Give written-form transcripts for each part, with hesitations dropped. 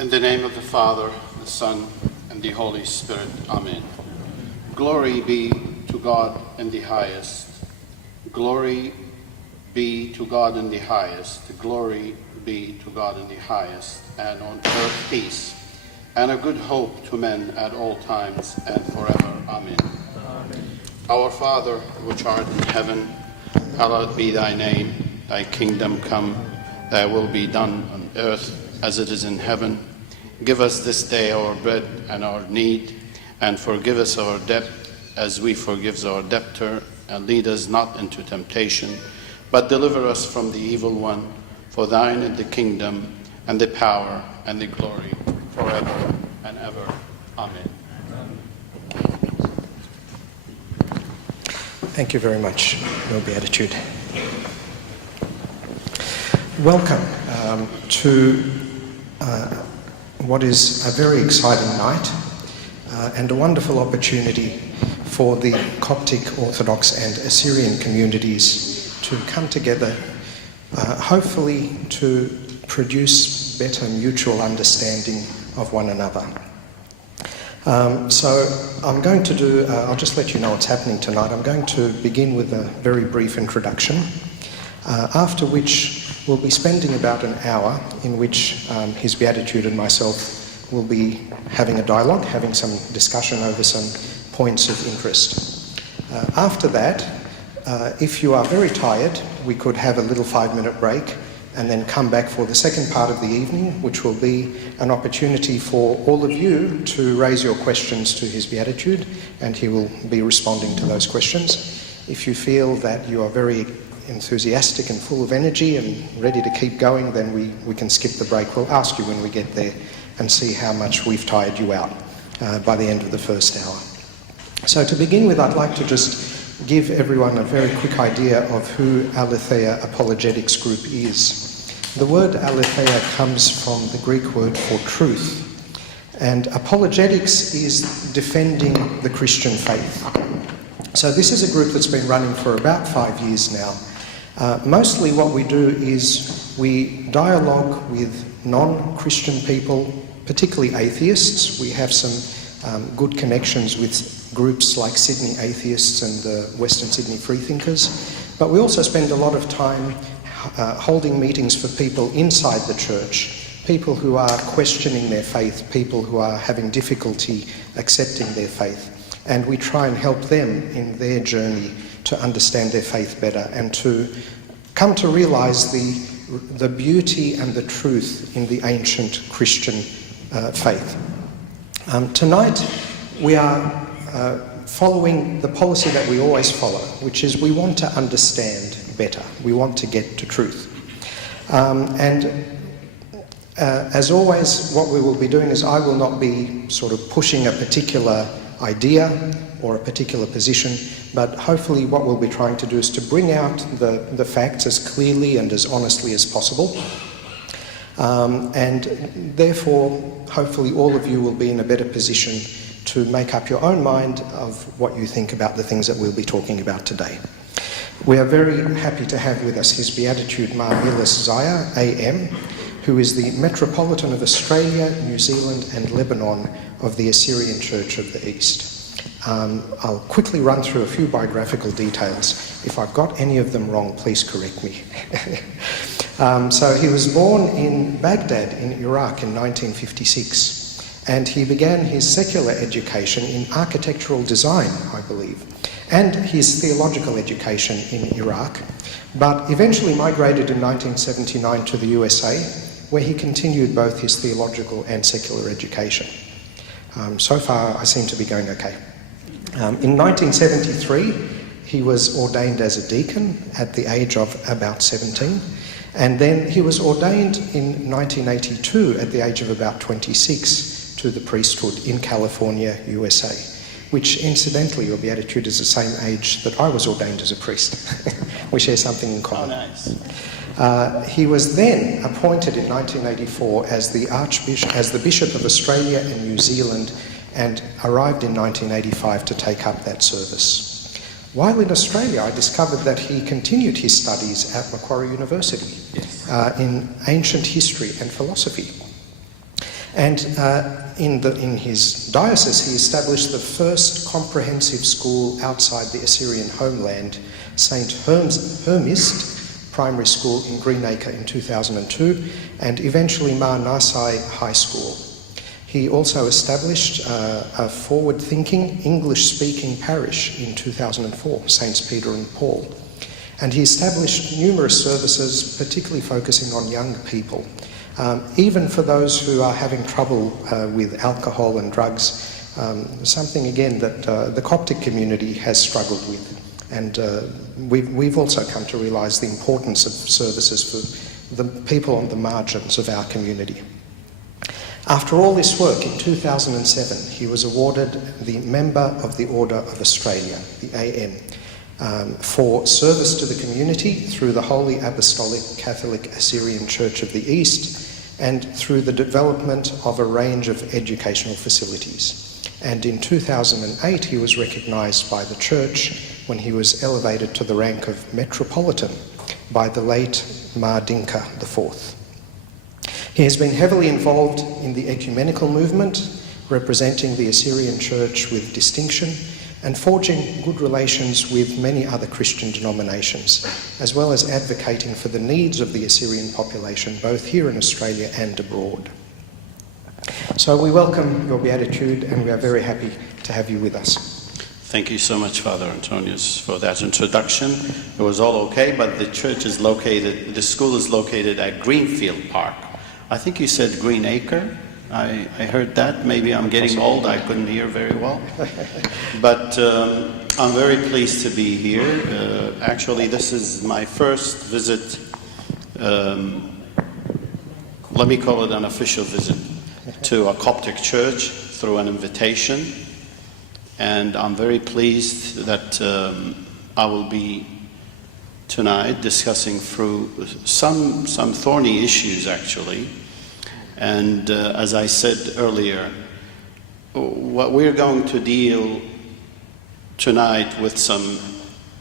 In the name of the Father, the Son, and the Holy Spirit. Amen. Glory be to God in the highest. Glory be to God in the highest. Glory be to God in the highest. And on earth peace, and a good hope to men at all times and forever. Amen. Amen. Our Father, which art in heaven, hallowed be thy name. Thy kingdom come, thy will be done on earth as it is in heaven. Give us this day our bread and our need, and forgive us our debt as we forgive our debtor, and lead us not into temptation, but deliver us from the evil one. For thine is the kingdom, and the power, and the glory, forever and ever. Amen. Thank you very much, Your Beatitude. Welcome to what is a very exciting night and a wonderful opportunity for the Coptic, Orthodox and Assyrian communities to come together, hopefully to produce better mutual understanding of one another. So I'm going to do, I'll just let you know what's happening tonight. I'm going to begin with a very brief introduction, after which we'll be spending about an hour in which His Beatitude and myself will be having a dialogue, having some discussion over some points of interest. After that, if you are very tired, we could have a little 5-minute break and then come back for the second part of the evening, which will be an opportunity for all of you to raise your questions to His Beatitude, and he will be responding to those questions. If you feel that you are very enthusiastic and full of energy and ready to keep going, then we can skip the break. We'll ask you when we get there and see how much we've tired you out by the end of the first hour. So to begin with, I'd like to just give everyone a very quick idea of who Aletheia Apologetics Group is. The word aletheia comes from the Greek word for truth, and apologetics is defending the Christian faith. So this is a group that's been running for about 5 years now. Mostly what we do is we dialogue with non-Christian people, particularly atheists. We have some good connections with groups like Sydney Atheists and the Western Sydney Freethinkers. But we also spend a lot of time holding meetings for people inside the church, people who are questioning their faith, people who are having difficulty accepting their faith. And we try and help them in their journey to understand their faith better and to come to realise the beauty and the truth in the ancient Christian faith. Tonight we are following the policy that we always follow, which is we want to understand better. We want to get to truth. As always, what we will be doing is I will not be sort of pushing a particular idea or a particular position, but hopefully what we'll be trying to do is to bring out the facts as clearly and as honestly as possible. And therefore, hopefully all of you will be in a better position to make up your own mind of what you think about the things that we'll be talking about today. We are very happy to have with us His Beatitude Ma Meelis Zaia, AM, who is the Metropolitan of Australia, New Zealand and Lebanon of the Assyrian Church of the East. I'll quickly run through a few biographical details. If I've got any of them wrong, please correct me. So he was born in Baghdad in Iraq in 1956, and he began his secular education in architectural design, I believe, and his theological education in Iraq, but eventually migrated in 1979 to the USA, where he continued both his theological and secular education. So far, I seem to be going okay. In 1973, he was ordained as a deacon at the age of about 17, and then he was ordained in 1982 at the age of about 26 to the priesthood in California, USA, which incidentally, Your Beatitude, is the same age that I was ordained as a priest. We share something in common. Oh, nice. He was then appointed in 1984 as the Bishop of Australia and New Zealand, and arrived in 1985 to take up that service. While in Australia, I discovered that he continued his studies at Macquarie University in ancient history and philosophy. And in his diocese, he established the first comprehensive school outside the Assyrian homeland, St. Hermist Primary School in Greenacre in 2002, and eventually Mar Nasai High School. He also established a forward-thinking, English-speaking parish in 2004, Saints Peter and Paul. And he established numerous services, particularly focusing on young people. Even for those who are having trouble with alcohol and drugs, something again that the Coptic community has struggled with. And we've also come to realise the importance of services for the people on the margins of our community. After all this work, in 2007, he was awarded the Member of the Order of Australia, the AM, for service to the community through the Holy Apostolic Catholic Assyrian Church of the East and through the development of a range of educational facilities. And in 2008, he was recognised by the Church when he was elevated to the rank of Metropolitan by the late Mar Dinka IV. He has been heavily involved in the ecumenical movement, representing the Assyrian Church with distinction and forging good relations with many other Christian denominations, as well as advocating for the needs of the Assyrian population, both here in Australia and abroad. So we welcome your Beatitude, and we are very happy to have you with us. Thank you so much, Father Antoninus, for that introduction. It was all okay, but the school is located at Greenfield Park. I think you said Greenacre. I heard that. Maybe I'm getting old. I couldn't hear very well. But I'm very pleased to be here. Actually, this is my first visit. Let me call it an official visit to a Coptic church through an invitation. And I'm very pleased that I will be tonight discussing through some thorny issues, actually. And as I said earlier, what we're going to deal tonight with some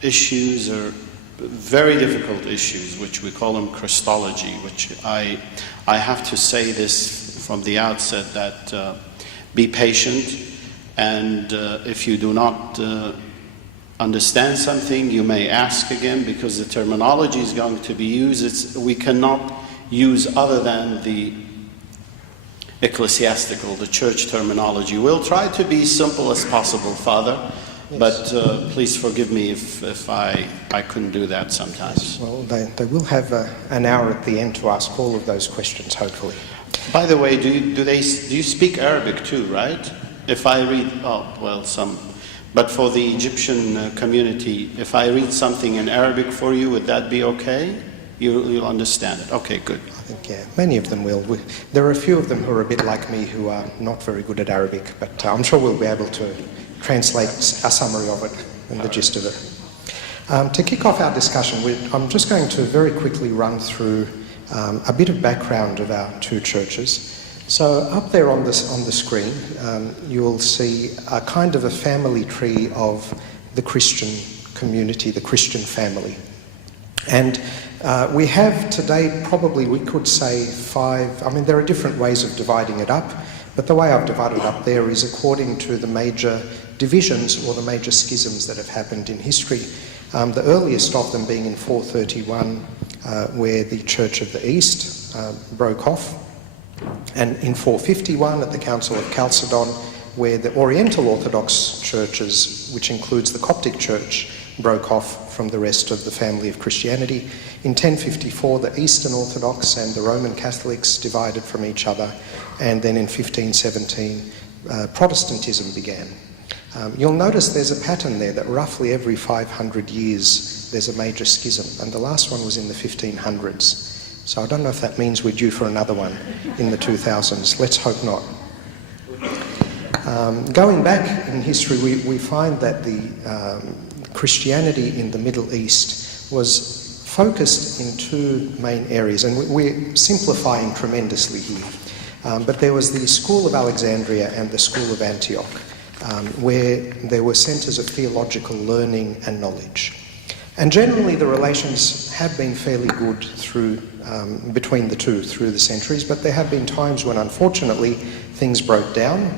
issues, or very difficult issues, which we call them Christology, which I have to say this from the outset, that be patient, and if you do not understand something, you may ask again, because the terminology is going to be used. We cannot use other than the ecclesiastical, the church terminology. We'll try to be simple as possible, Father, yes. But please forgive me if I couldn't do that sometimes. Well, they will have an hour at the end to ask all of those questions, hopefully. By the way, do you speak Arabic too, right? If I read, but for the Egyptian community, if I read something in Arabic for you, would that be okay? You'll understand it. Okay, good. I think, yeah, many of them will. There are a few of them who are a bit like me, who are not very good at Arabic, but I'm sure we'll be able to translate a summary of it and the gist of it. To kick off our discussion, I'm just going to very quickly run through a bit of background of our two churches. So up there on the screen, you'll see a kind of a family tree of the Christian community, the Christian family. And we have today, probably we could say 5, there are different ways of dividing it up, but the way I've divided it up there is according to the major divisions or the major schisms that have happened in history. The earliest of them being in 431, where the Church of the East broke off, and in 451 at the Council of Chalcedon, where the Oriental Orthodox churches, which includes the Coptic Church, broke off from the rest of the family of Christianity. In 1054, the Eastern Orthodox and the Roman Catholics divided from each other, and then in 1517, Protestantism began. You'll notice there's a pattern there that roughly every 500 years there's a major schism, and the last one was in the 1500s. So I don't know if that means we're due for another one in the 2000s. Let's hope not. Going back in history, we find that the Christianity in the Middle East was focused in two main areas, and we're simplifying tremendously here. But there was the School of Alexandria and the School of Antioch, where there were centres of theological learning and knowledge. And generally the relations have been fairly good through between the two through the centuries, but there have been times when unfortunately things broke down,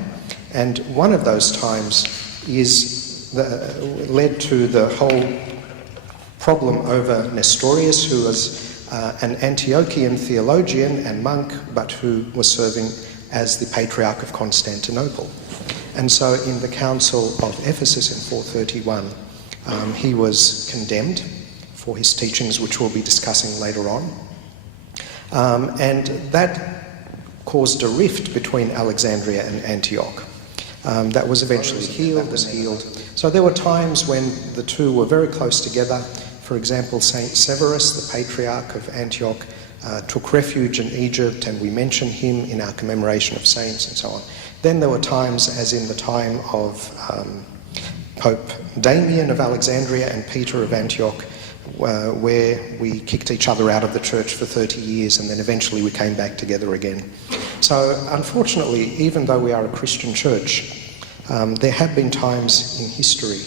and one of those times led to the whole problem over Nestorius, who was an Antiochian theologian and monk, but who was serving as the Patriarch of Constantinople. And so in the Council of Ephesus in 431, he was condemned for his teachings, which we'll be discussing later on. And that caused a rift between Alexandria and Antioch. That was eventually healed. So there were times when the two were very close together. For example, Saint Severus, the Patriarch of Antioch, took refuge in Egypt, and we mention him in our commemoration of saints and so on. Then there were times, as in the time of Pope Damien of Alexandria and Peter of Antioch, where we kicked each other out of the church for 30 years, and then eventually we came back together again. So unfortunately, even though we are a Christian church, there have been times in history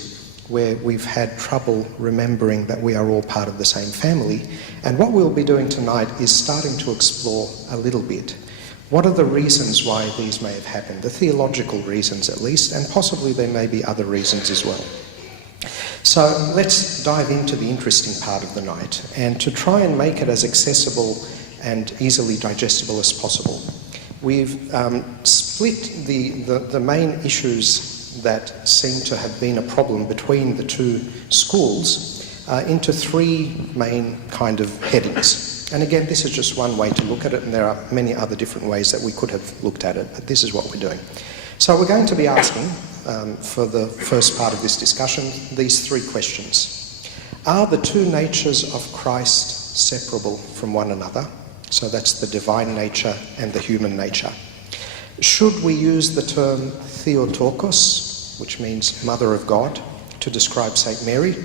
where we've had trouble remembering that we are all part of the same family. And what we'll be doing tonight is starting to explore a little bit. What are the reasons why these may have happened? The theological reasons at least, and possibly there may be other reasons as well. So let's dive into the interesting part of the night, and to try and make it as accessible and easily digestible as possible, we've split the main issues that seem to have been a problem between the two schools into three main kind of headings. And again, this is just one way to look at it, and there are many other different ways that we could have looked at it, but this is what we're doing. So we're going to be asking, for the first part of this discussion, these three questions. Are the two natures of Christ separable from one another? So that's the divine nature and the human nature. Should we use the term Theotokos, which means Mother of God, to describe Saint Mary?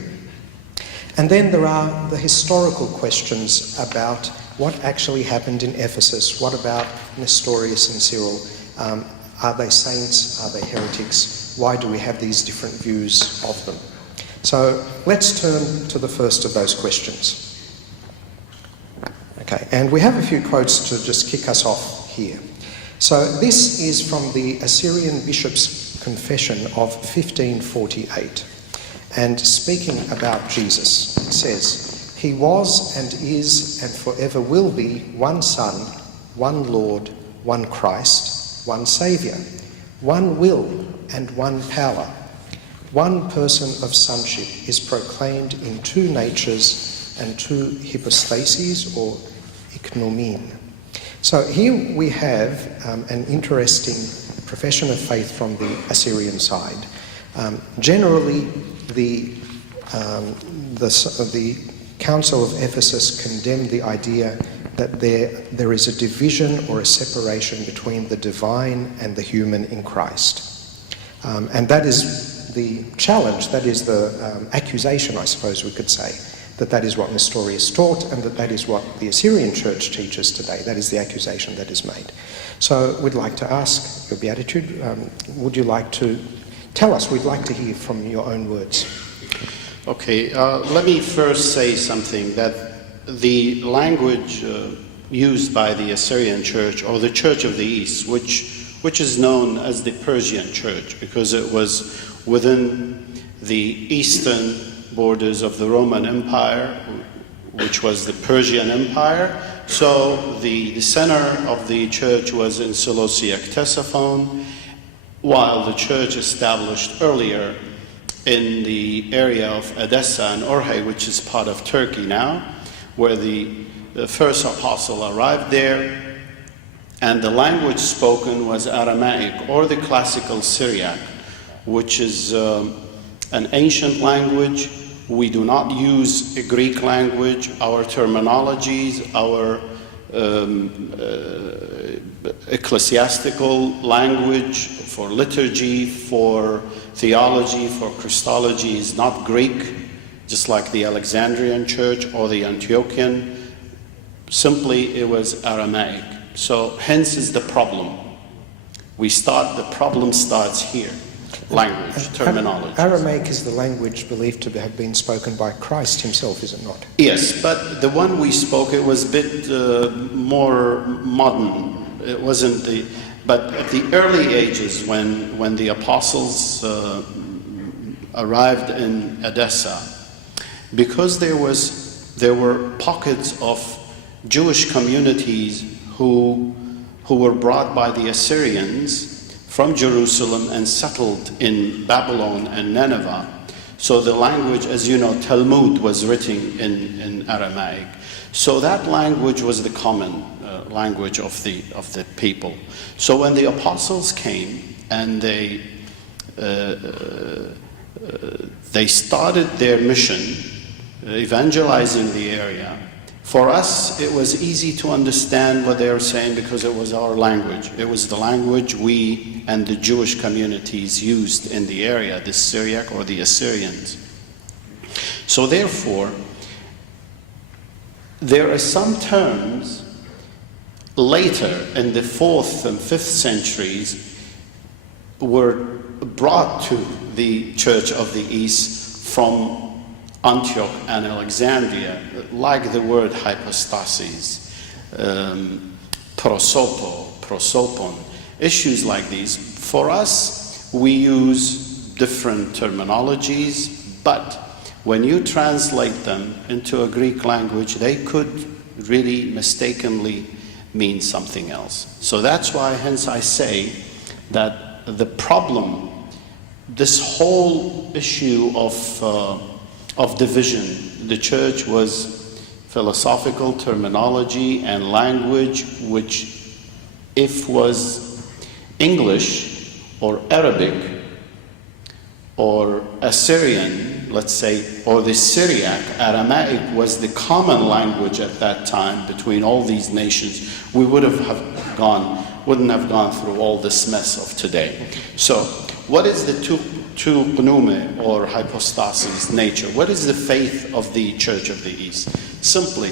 And then there are the historical questions about what actually happened in Ephesus. What about Nestorius and Cyril? Are they saints? Are they heretics? Why do we have these different views of them? So let's turn to the first of those questions. Okay, and we have a few quotes to just kick us off here. So this is from the Assyrian bishop's confession of 1548. And speaking about Jesus, it says, "He was and is and forever will be one Son, one Lord, one Christ, one Saviour, one will and one power. One person of sonship is proclaimed in two natures and two hypostases, or iknomen." So here we have an interesting profession of faith from the Assyrian side. Generally, the Council of Ephesus condemned the idea that there is a division or a separation between the divine and the human in Christ. And that is the challenge, that is the accusation, I suppose we could say, that is what Nestorius taught, and that is what the Assyrian Church teaches today. That is the accusation that is made. So we'd like to ask, Your Beatitude, would you like to tell us? We'd like to hear from your own words. Okay, let me first say something, that the language used by the Assyrian Church, or the Church of the East, which is known as the Persian Church, because it was within the eastern borders of the Roman Empire, which was the Persian Empire. So the center of the church was in Seleucia Ctesiphon, while the church established earlier in the area of Edessa and Orhei, which is part of Turkey now, where the first apostle arrived there, and the language spoken was Aramaic, or the classical Syriac, which is an ancient language. We do not use a Greek language. Our terminologies, our ecclesiastical language for liturgy, for theology, for Christology is not Greek, just like the Alexandrian Church or the Antiochian. Simply, it was Aramaic. So hence is the problem. The problem starts here. language, terminology. Aramaic is the language believed to have been spoken by Christ himself, is it not? Yes, but the one we spoke, it was a bit more modern. It wasn't the... But at the early ages, when the apostles arrived in Edessa, because there were pockets of Jewish communities who were brought by the Assyrians from Jerusalem and settled in Babylon and Nineveh. So the language, as you know, Talmud was written in Aramaic. So that language was the common language of the people. So when the apostles came and they started their mission, evangelizing the area, for us it was easy to understand what they were saying because it was our language. It was the language we and the Jewish communities used in the area, the Syriac or the Assyrians. So therefore, there are some terms later in the 4th and 5th centuries were brought to the Church of the East from Antioch and Alexandria, like the word hypostasis, prosopon, issues like these. For us, we use different terminologies, but when you translate them into a Greek language, they could really mistakenly mean something else. So that's why, hence I say that the problem, this whole issue of division, the church was philosophical terminology and language, which if was English or Arabic or Assyrian, let's say, or the Syriac, Aramaic was the common language at that time between all these nations, we wouldn't have gone through all this mess of today. So what is the tu pneume or hypostasis nature? What is the faith of the Church of the East? Simply,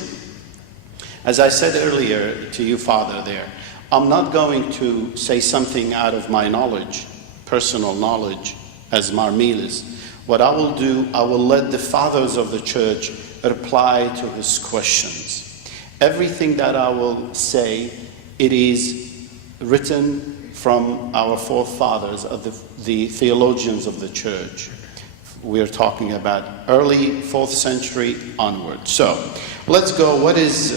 as I said earlier to you, Father, there, I'm not going to say something out of my knowledge, personal knowledge, as Meelis. What I will do, I will let the fathers of the church reply to his questions. Everything that I will say, it is written from our forefathers, of the theologians of the church. We're talking about early 4th century onward. So let's go. What is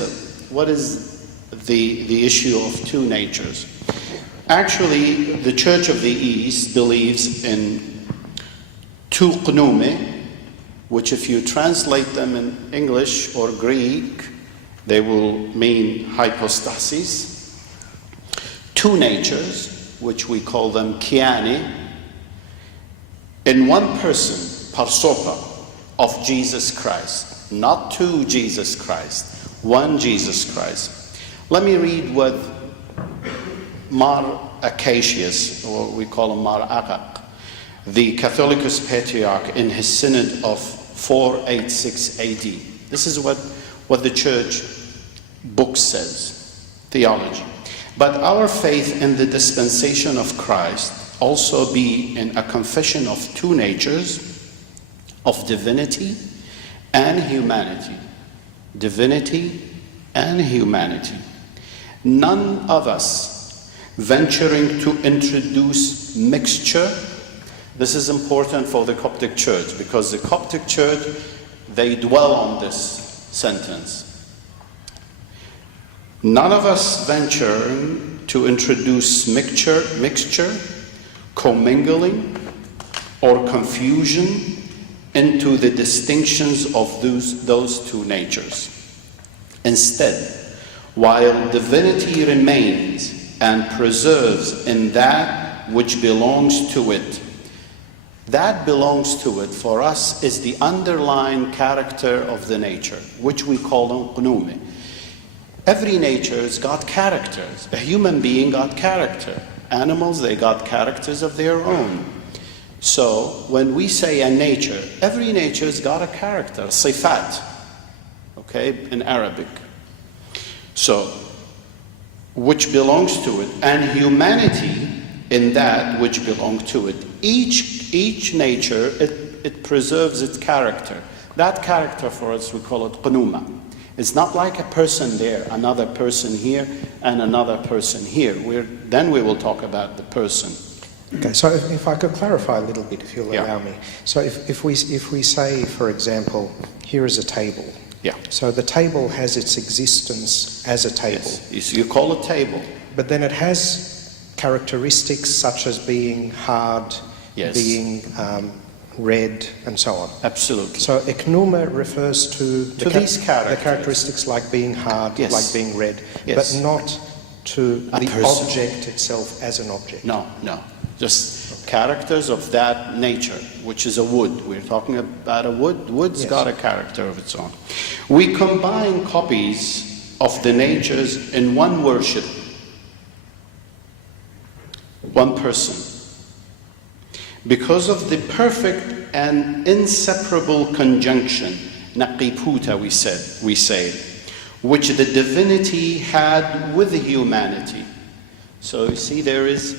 the issue of two natures? Actually, the Church of the East believes in tu pneume, which if you translate them in English or Greek, they will mean hypostasis. Two natures, which we call them kiani, in one person, parsopa, of Jesus Christ. Not two Jesus Christ, one Jesus Christ. Let me read what Mar Acacius, or we call him Mar Aqaq, the Catholicus Patriarch, in his synod of 486 AD. This is what the church book says, theology. But our faith in the dispensation of Christ also be in a confession of two natures, of divinity and humanity. Divinity and humanity. None of us venturing to introduce mixture. This is important for the Coptic Church, because the Coptic Church, they dwell on this sentence. None of us venture to introduce mixture, commingling, or confusion into the distinctions of those two natures. Instead, while divinity remains and preserves in that which belongs to it, that belongs to it for us is the underlying character of the nature, which we call pneume. Every nature has got characters. A human being got character. Animals, they got characters of their own. So when we say a nature, every nature's got a character, sifat, okay, in Arabic. So, which belongs to it. And humanity in that which belong to it. Each nature, it preserves its character. That character for us, we call it qunuma. It's not like a person there, another person here, and another person here. Then we will talk about the person. Okay, so if I could clarify a little bit, if you'll Yeah. allow me. So if we say, for example, here is a table. Yeah. So the table has its existence as a table. Yes. You call it table. But then it has characteristics such as being hard, Yes. being red, and so on. Absolutely. So eknuma refers to these characters. the characteristics like being hard, Yes. like being red, Yes. but not to A the person. object itself as an object. No. Just characters of that nature, which is a wood. We're talking about a wood. Wood's Yes. got a character of its own. We combine copies of the natures in one worship, one person. Because of the perfect and inseparable conjunction, naqiputa we say, which the divinity had with the humanity. So you see, there is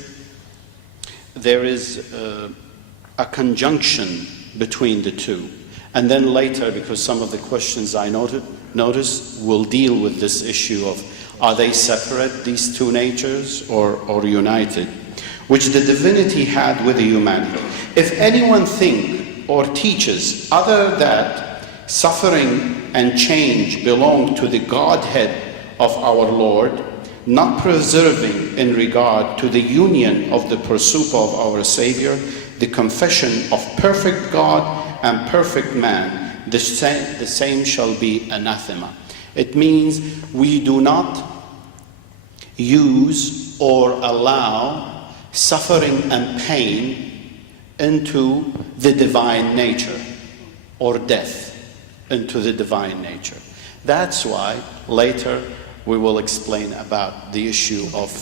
a conjunction between the two. And then later, because some of the questions I noticed will deal with this issue of, are they separate, these two natures, or united? Which the divinity had with the humanity. If anyone think or teaches other that suffering and change belong to the Godhead of our Lord, not preserving in regard to the union of the pursuit of our Savior, the confession of perfect God and perfect man, the same shall be anathema. It means we do not use or allow suffering and pain into the divine nature, or death into the divine nature. That's why later we will explain about the issue of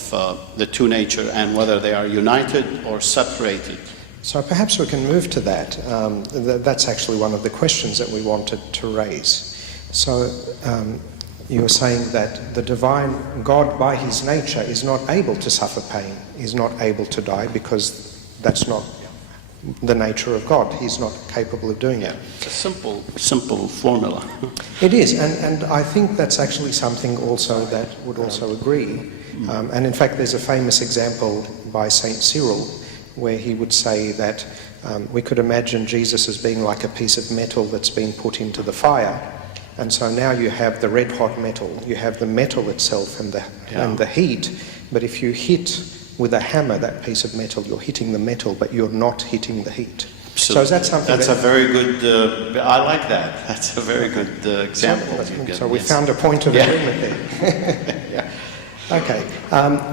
the two nature and whether they are united or separated. So perhaps we can move to that. That's actually one of the questions that we wanted to raise. So you were saying that the divine God by his nature is not able to suffer pain, is not able to die, because that's not the nature of God. He's not capable of doing it. It's a simple formula. It is, and I think that's actually something also that would also agree. And in fact, there's a famous example by Saint Cyril where he would say that we could imagine Jesus as being like a piece of metal that's been put into the fire. And so now you have the red hot metal, you have the metal itself and the heat, but if you hit with a hammer that piece of metal, you're hitting the metal, but you're not hitting the heat. Absolutely. So is that something that's a very good, I like that. That's a very good example. So we found a point of agreement there. Yeah. Okay.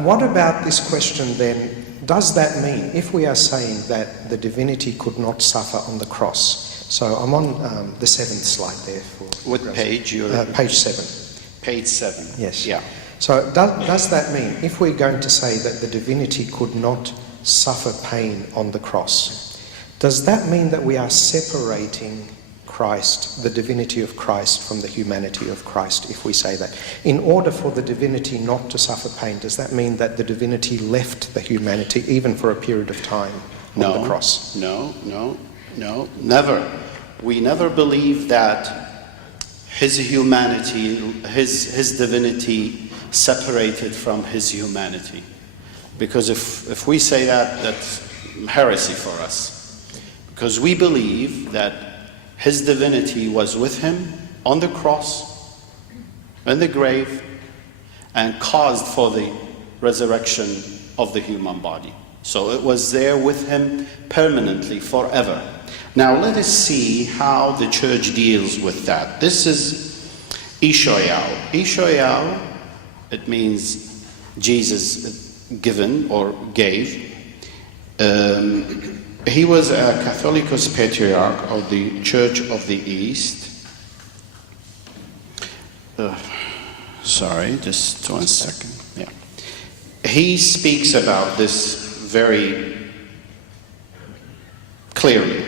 What about this question then? Does that mean, if we are saying that the divinity could not suffer on the cross, so I'm on the 7th slide there. What page? Page 7. Page 7. Yes. Yeah. So does that mean, if we're going to say that the divinity could not suffer pain on the cross, does that mean that we are separating Christ, the divinity of Christ, from the humanity of Christ, if we say that? In order for the divinity not to suffer pain, does that mean that the divinity left the humanity even for a period of time on the cross? No, never. We never believe that his humanity, his divinity separated from his humanity. Because if we say that, that's heresy for us. Because we believe that his divinity was with him on the cross, in the grave, and caused for the resurrection of the human body. So it was there with him permanently, forever. Now let us see how the church deals with that. This is Ishoyao. Ishoyao, it means Jesus given or gave. He was a Catholicos patriarch of the Church of the East. Sorry, just 1 second. Yeah. He speaks about this very clearly.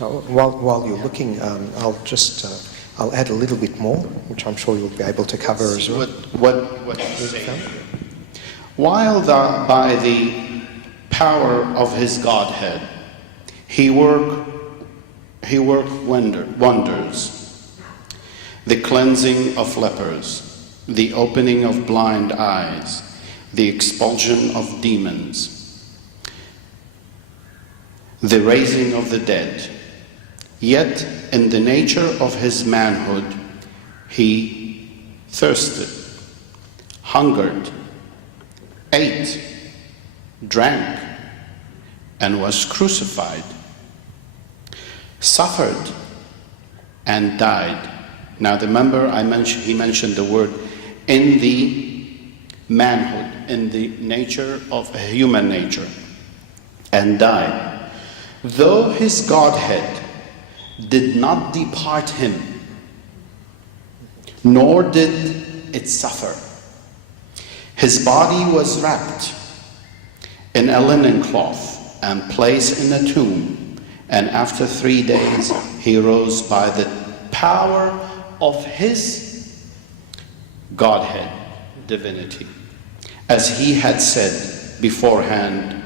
So while you're looking, I'll add a little bit more, which I'm sure you'll be able to cover as well. What he's saying. While by the power of his Godhead, he worked wonders, the cleansing of lepers, the opening of blind eyes, the expulsion of demons, the raising of the dead. Yet in the nature of his manhood, he thirsted, hungered, ate, drank, and was crucified, suffered, and died. Now remember, he mentioned the word in the manhood, in the nature of human nature, and died. Though his Godhead did not depart him, nor did it suffer. His body was wrapped in a linen cloth and placed in a tomb, and after 3 days he rose by the power of his Godhead, divinity, as he had said beforehand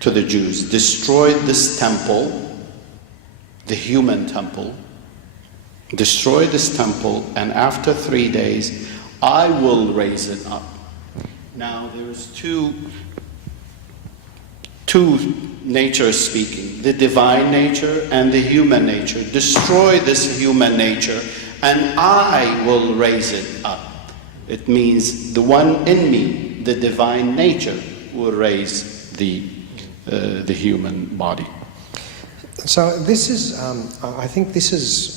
to the Jews, destroy this temple, the human temple, destroy this temple, and after 3 days I will raise it up. Now there's two natures speaking, the divine nature and the human nature. Destroy this human nature and I will raise it up. It means the one in me, the divine nature, will raise the human body. So this is, I think this is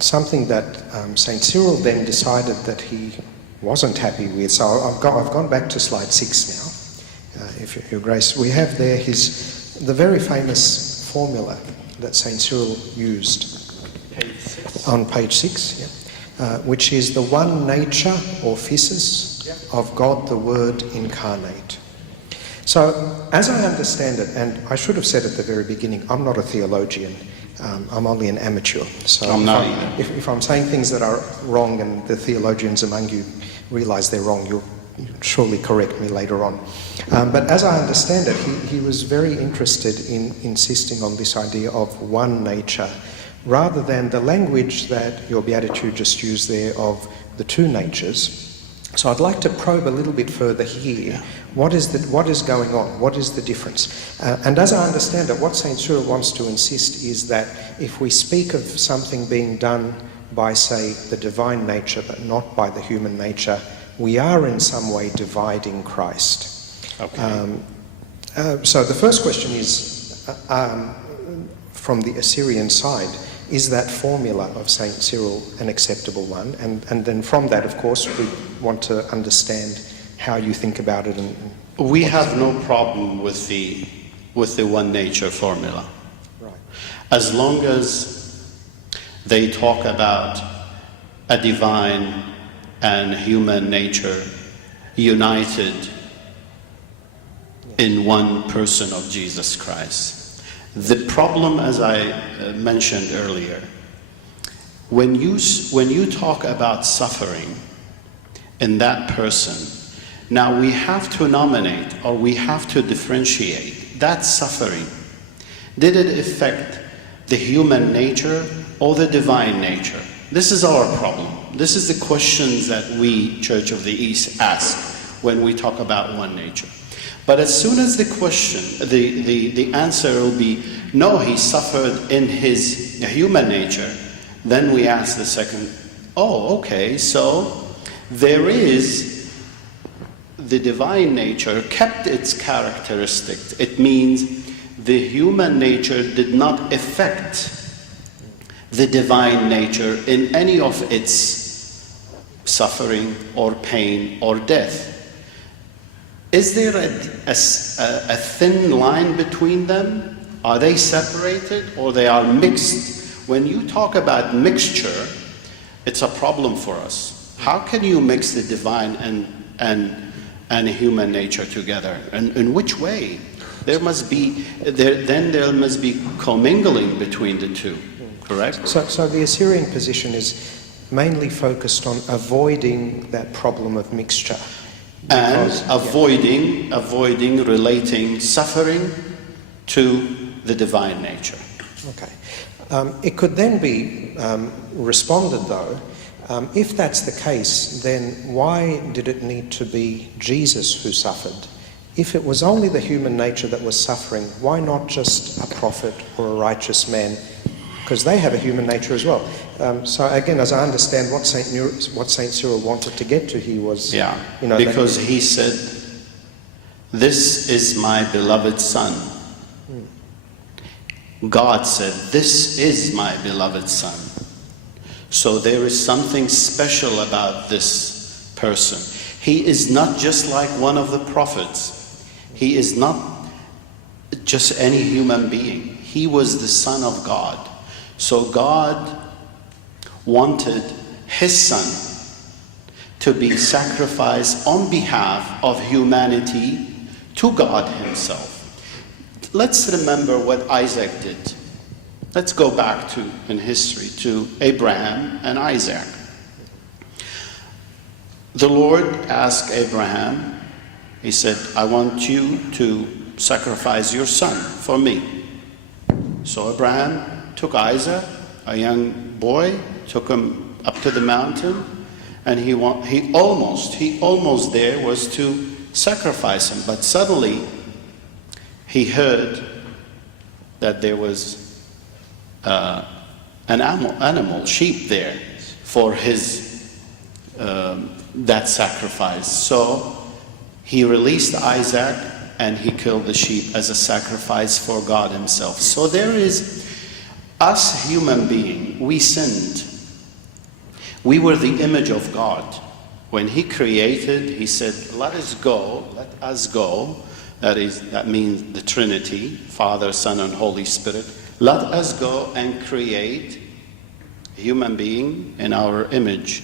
something that St. Cyril then decided that he wasn't happy with. So I've gone back to slide 6 now, if Your Grace. We have there the very famous formula that St. Cyril used on page 6, which is the one nature or physis of God the Word incarnate. So, as I understand it, and I should have said at the very beginning, I'm not a theologian, I'm only an amateur. So I'm not either. If I'm saying things that are wrong and the theologians among you realise they're wrong, you'll surely correct me later on. But as I understand it, he was very interested in insisting on this idea of one nature, rather than the language that your Beatitude just used there of the two natures. So I'd like to probe a little bit further here. Yeah. What is going on? What is the difference? And as I understand it, what St. Cyril wants to insist is that if we speak of something being done by, say, the divine nature, but not by the human nature, we are in some way dividing Christ. Okay. So the first question is, from the Assyrian side, is that formula of St. Cyril an acceptable one? And then from that, of course, we want to understand how you think about it. And we have no problem with the one nature formula. Right. As long as they talk about a divine and human nature united in one person of Jesus Christ. The problem, as I mentioned earlier, when you talk about suffering in that person, now we have to nominate, or we have to differentiate that suffering. Did it affect the human nature or the divine nature? This is our problem. This is the questions that we, Church of the East, ask when we talk about one nature. But as soon as the question, the answer will be, no, he suffered in his human nature, then we ask the second, oh, okay, so there is the divine nature kept its characteristics. It means the human nature did not affect the divine nature in any of its suffering or pain or death. Is there a thin line between them? Are they separated or they are mixed? When you talk about mixture, it's a problem for us. How can you mix the divine and human nature together? And in which way? There must be commingling between the two, correct? So the Assyrian position is mainly focused on avoiding that problem of mixture. And avoiding relating suffering to the divine nature. Okay. It could then be responded, though, if that's the case, then why did it need to be Jesus who suffered? If it was only the human nature that was suffering, why not just a prophet or a righteous man? Because they have a human nature as well. So again, as I understand what Saint Cyril wanted to get to, he was... because he said, "This is my beloved son." God said, "This is my beloved son." So there is something special about this person. He is not just like one of the prophets. He is not just any human being. He was the Son of God. So God wanted his son to be sacrificed on behalf of humanity to God himself. Let's remember what Isaac did. Let's go back in history to Abraham and Isaac. The Lord asked Abraham, he said, "I want you to sacrifice your son for me." So Abraham took Isaac, a young boy, took him up to the mountain, and he almost there was to sacrifice him. But suddenly he heard that there was an animal, sheep there for that sacrifice. So he released Isaac and he killed the sheep as a sacrifice for God himself. So there is us human being, we sinned. We were the image of God. When he created, he said, let us go. That means the Trinity, Father, Son, and Holy Spirit. Let us go and create a human being in our image.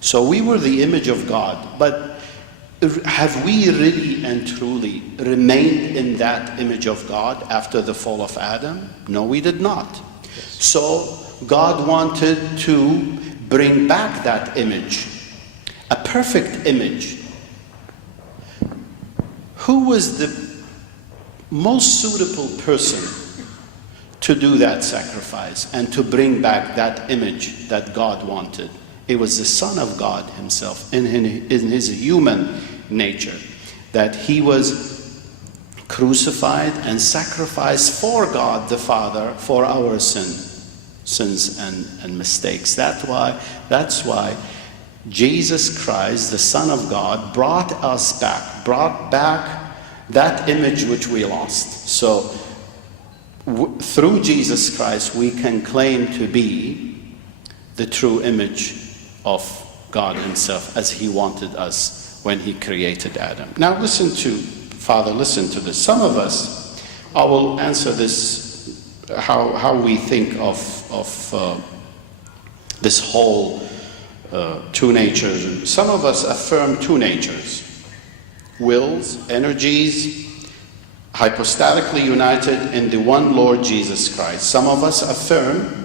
So we were the image of God, but have we really and truly remained in that image of God after the fall of Adam? No, we did not. So God wanted to bring back that image, a perfect image. Who was the most suitable person to do that sacrifice and to bring back that image that God wanted? It was the Son of God himself in his human nature, that he was crucified and sacrificed for God the Father for our sins and mistakes. That's why Jesus Christ, the Son of God, brought back that image which we lost. So through Jesus Christ we can claim to be the true image of God himself as he wanted us when he created Adam. Now listen to this. Some of us, I will answer this, how we think of this whole two natures. Some of us affirm two natures, wills, energies, hypostatically united in the one Lord Jesus Christ. Some of us affirm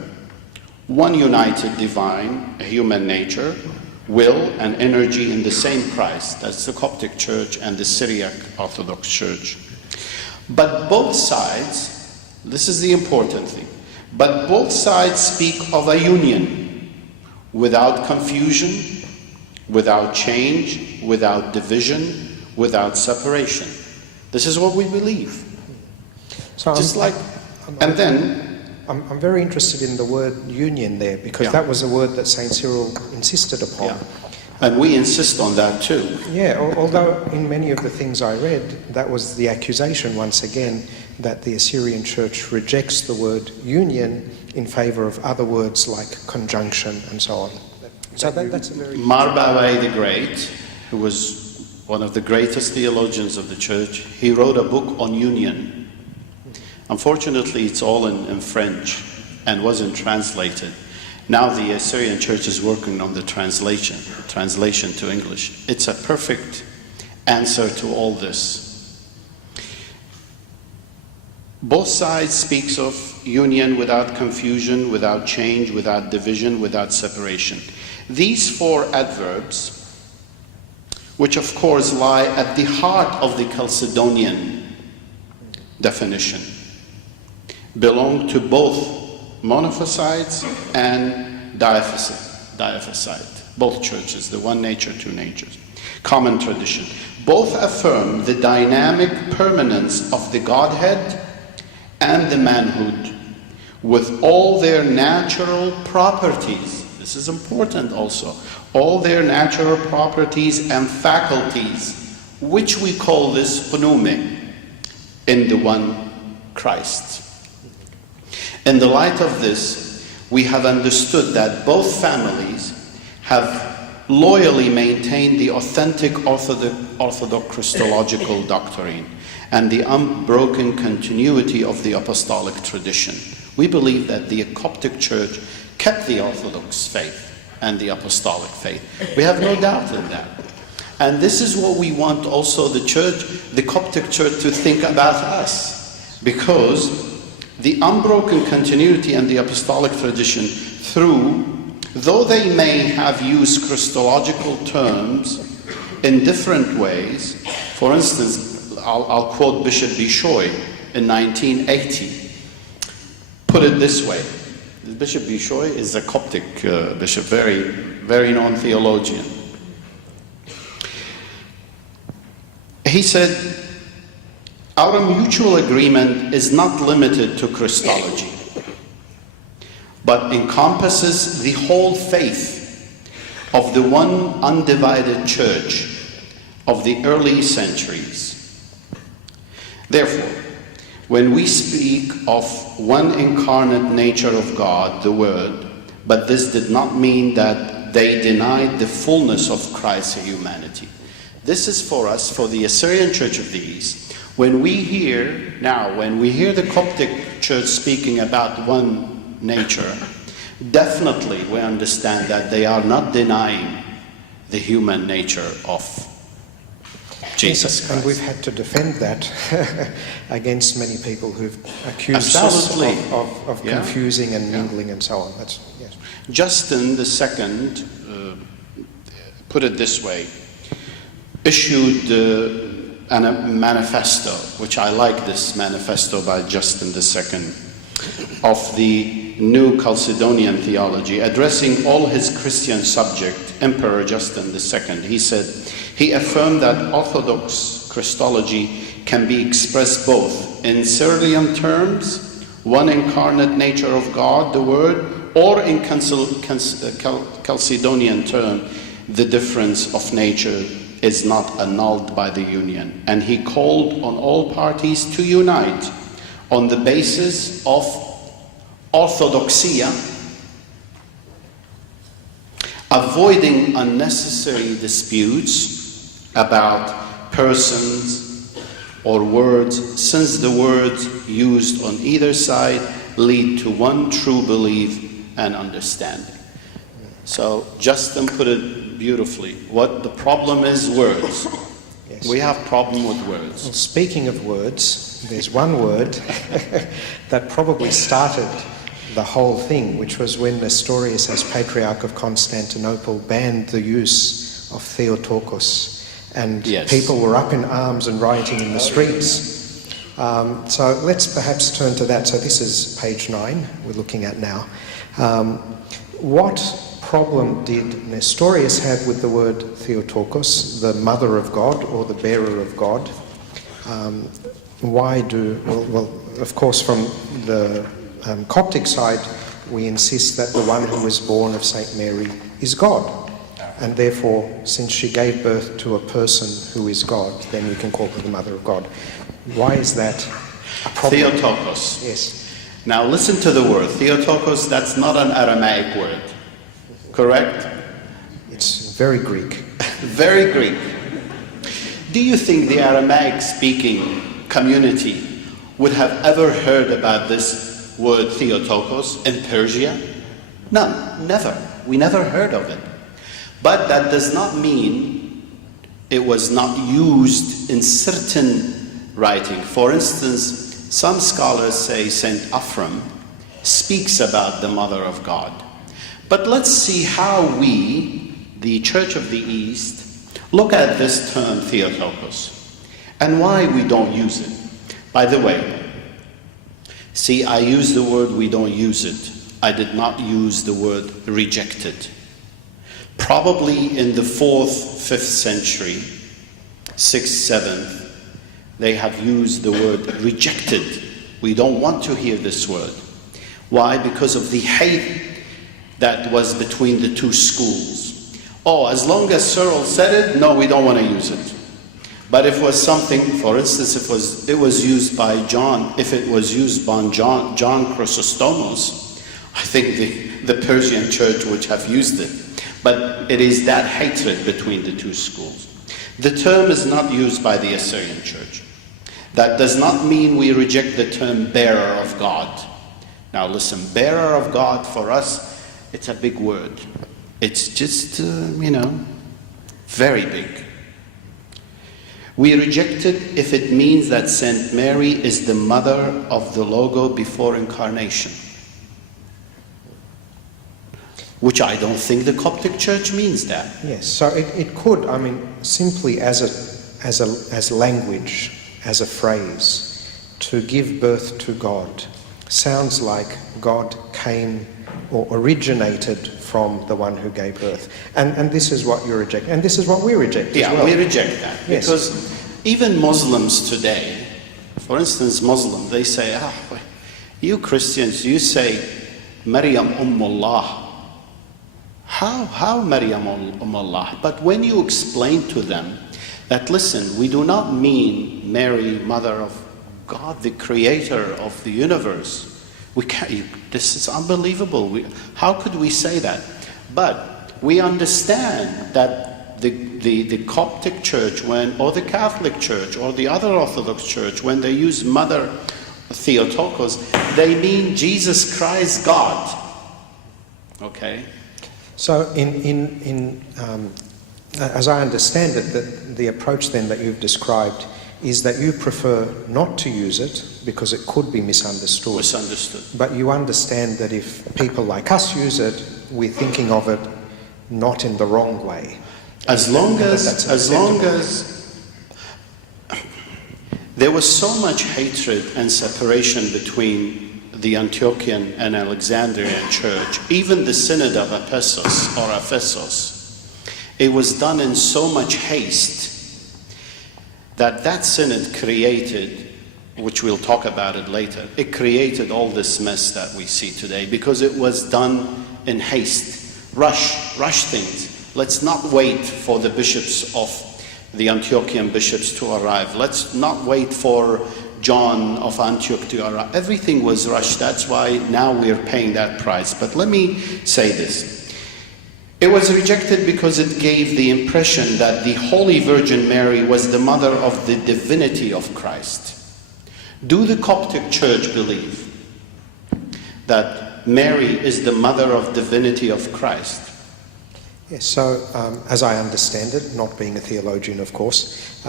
one united divine, a human nature, will and energy in the same Christ. That's the Coptic Church and the Syriac Orthodox Church. But both sides, this is the important thing, but both sides speak of a union without confusion, without change, without division, without separation. This is what we believe. So I'm very interested in the word union there, because that was a word that St. Cyril insisted upon. Yeah. And we insist on that too. Yeah, although in many of the things I read, that was the accusation once again, that the Assyrian Church rejects the word union in favour of other words like conjunction and so on. So that's a very... Marbawai the Great, who was one of the greatest theologians of the Church, he wrote a book on union. Unfortunately, it's all in French and wasn't translated. Now the Assyrian Church is working on the translation to English. It's a perfect answer to all this. Both sides speaks of union without confusion, without change, without division, without separation. These four adverbs, which of course lie at the heart of the Chalcedonian definition, belong to both monophysites and diaphysite, both churches, the one nature, two natures. Common tradition. Both affirm the dynamic permanence of the Godhead and the manhood with all their natural properties. This is important also. All their natural properties and faculties, which we call this pneume, in the one Christ. In the light of this, we have understood that both families have loyally maintained the authentic Orthodox Christological doctrine and the unbroken continuity of the apostolic tradition. We believe that the Coptic Church kept the Orthodox faith and the apostolic faith. We have no doubt in that. And this is what we want also the church, the Coptic Church, to think about us. Because the unbroken continuity and the apostolic tradition though they may have used Christological terms in different ways. For instance, I'll quote Bishop Bishoy in 1980. Put it this way. Bishop Bishoy is a Coptic bishop, very, very known theologian. He said, our mutual agreement is not limited to Christology, but encompasses the whole faith of the one undivided church of the early centuries. Therefore, when we speak of one incarnate nature of God, the Word, but this did not mean that they denied the fullness of Christ's humanity. This is for us, for the Assyrian Church of the East. When we hear the Coptic Church speaking about one nature, definitely we understand that they are not denying the human nature of Jesus Christ. And we've had to defend that against many people who've accused us of confusing and mingling and so on. That's, yes. Justin II, put it this way, issued a manifesto, which I like this manifesto by Justin II, of the new Chalcedonian theology, addressing all his Christian subject, Emperor Justin II. He said, he affirmed that Orthodox Christology can be expressed both in Syrian terms, one incarnate nature of God, the Word, or in Chalcedonian term, the difference of nature is not annulled by the union. And he called on all parties to unite on the basis of orthodoxia, avoiding unnecessary disputes about persons or words, since the words used on either side lead to one true belief and understanding. So Justin put it beautifully. What the problem is, words. Yes. We have problem with words. Well, speaking of words, there's one word that probably started the whole thing, which was when Nestorius, as Patriarch of Constantinople, banned the use of Theotokos. And people were up in arms and rioting in the streets. So let's perhaps turn to that. So this is page 9 we're looking at now. What problem did Nestorius have with the word Theotokos, the mother of God or the bearer of God? Well, of course, from the Coptic side, we insist that the one who was born of St. Mary is God. And therefore, since she gave birth to a person who is God, then we can call her the Mother of God. Why is that a problem? Theotokos. Yes. Now listen to the word. Theotokos, that's not an Aramaic word. Correct? It's very Greek. Very Greek. Do you think the Aramaic-speaking community would have ever heard about this word Theotokos in Persia? None. Never. We never heard of it. But that does not mean it was not used in certain writing. For instance, some scholars say St. Ephraim speaks about the Mother of God. But let's see how we, the Church of the East, look at this term Theotokos and why we don't use it. By the way, see, I use the word we don't use it. I did not use the word rejected. Probably in the 4th, 5th century, 6th, 7th, they have used the word rejected. We don't want to hear this word. Why? Because of the hate that was between the two schools. Oh, as long as Cyril said it, no, we don't want to use it. But if it was something, for instance, if it was used by John, if it was used by John Chrysostomos, I think the Persian church would have used it. But it is that hatred between the two schools. The term is not used by the Assyrian church. That does not mean we reject the term bearer of God. Now listen, bearer of God for us, it's a big word. It's just, very big. We reject it if it means that Saint Mary is the mother of the Logo before incarnation. Which I don't think the Coptic Church means that. Yes, so it could, simply as language, as a phrase, to give birth to God, sounds like God came or originated from the one who gave birth. And this is what you reject, and this is what we reject as well. Yeah, we reject that. Yes. Because even Muslims today, for instance, Muslim, they say, you Christians, you say, Maryam Ummullah. How Maryam Ummullah? But when you explain to them that, listen, we do not mean Mary, Mother of God, the Creator of the universe. We can't, this is unbelievable. How could we say that? But we understand that the Coptic Church, or the Catholic Church, or the other Orthodox Church, when they use Mother Theotokos, they mean Jesus Christ, God. Okay? So as I understand it, the approach then that you've described is that you prefer not to use it because it could be misunderstood. Misunderstood. But you understand that if people like us use it, we're thinking of it not in the wrong way. As long as there was so much hatred and separation between the Antiochian and Alexandrian church, even the Synod of Ephesus, it was done in so much haste that synod created, which we'll talk about it later, it created all this mess that we see today because it was done in haste. Rush things. Let's not wait for the bishops of the Antiochian bishops to arrive. Let's not wait for John of Antioch to arrive. Everything was rushed. That's why now we're paying that price. But let me say this. It was rejected because it gave the impression that the Holy Virgin Mary was the mother of the divinity of Christ. Do the Coptic Church believe that Mary is the mother of divinity of Christ? Yes, so as I understand it, not being a theologian of course,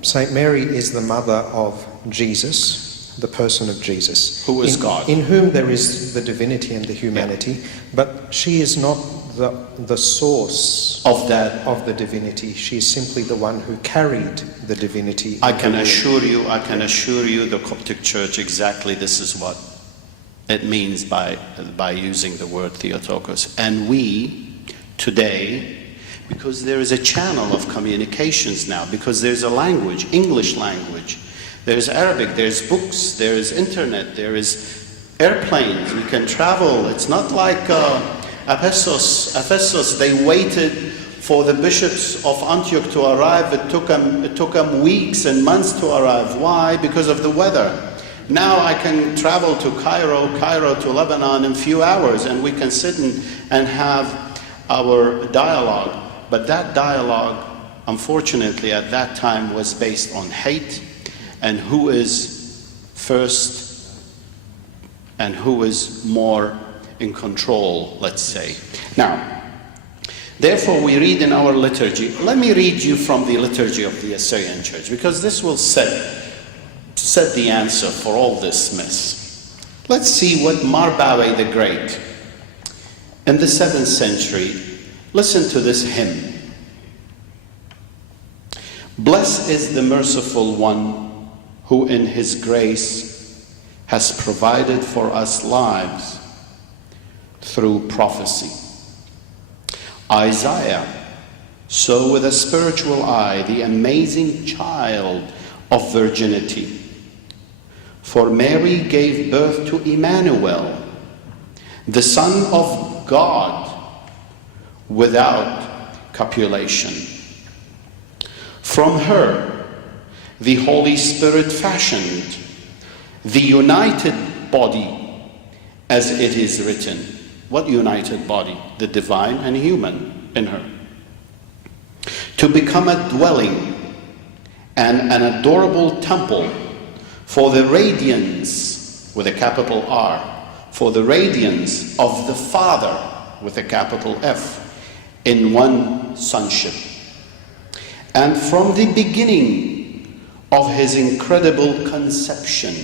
Saint Mary is the mother of Jesus, the person of Jesus. Who is God. In whom there is the divinity and the humanity, but she is not the source of the divinity. She is simply the one who carried the divinity. I can assure you the Coptic Church exactly this is what it means by using the word Theotokos. And we today, because there is a channel of communications now, because there's a language, English language, there's Arabic, there's books, there's internet, there is airplanes, we can travel. It's not like Ephesus, they waited for the bishops of Antioch to arrive. It took them weeks and months to arrive. Why? Because of the weather. Now I can travel to Cairo to Lebanon in a few hours, and we can sit and have our dialogue. But that dialogue, unfortunately, at that time was based on hate and who is first and who is more in control, let's say. Now, therefore we read in our liturgy, let me read you from the liturgy of the Assyrian Church, because this will set said the answer for all this mess. Let's see what Marbawe the Great, in the 7th century, listen to this hymn. Blessed is the merciful one who in his grace has provided for us lives through prophecy. Isaiah saw with a spiritual eye the amazing child of virginity. For Mary gave birth to Emmanuel, the Son of God, without copulation. From her, the Holy Spirit fashioned the united body, as it is written. What united body? The divine and human in her. To become a dwelling and an adorable temple for the radiance, with a capital R, for the radiance of the Father, with a capital F, in one sonship. And from the beginning of his incredible conception,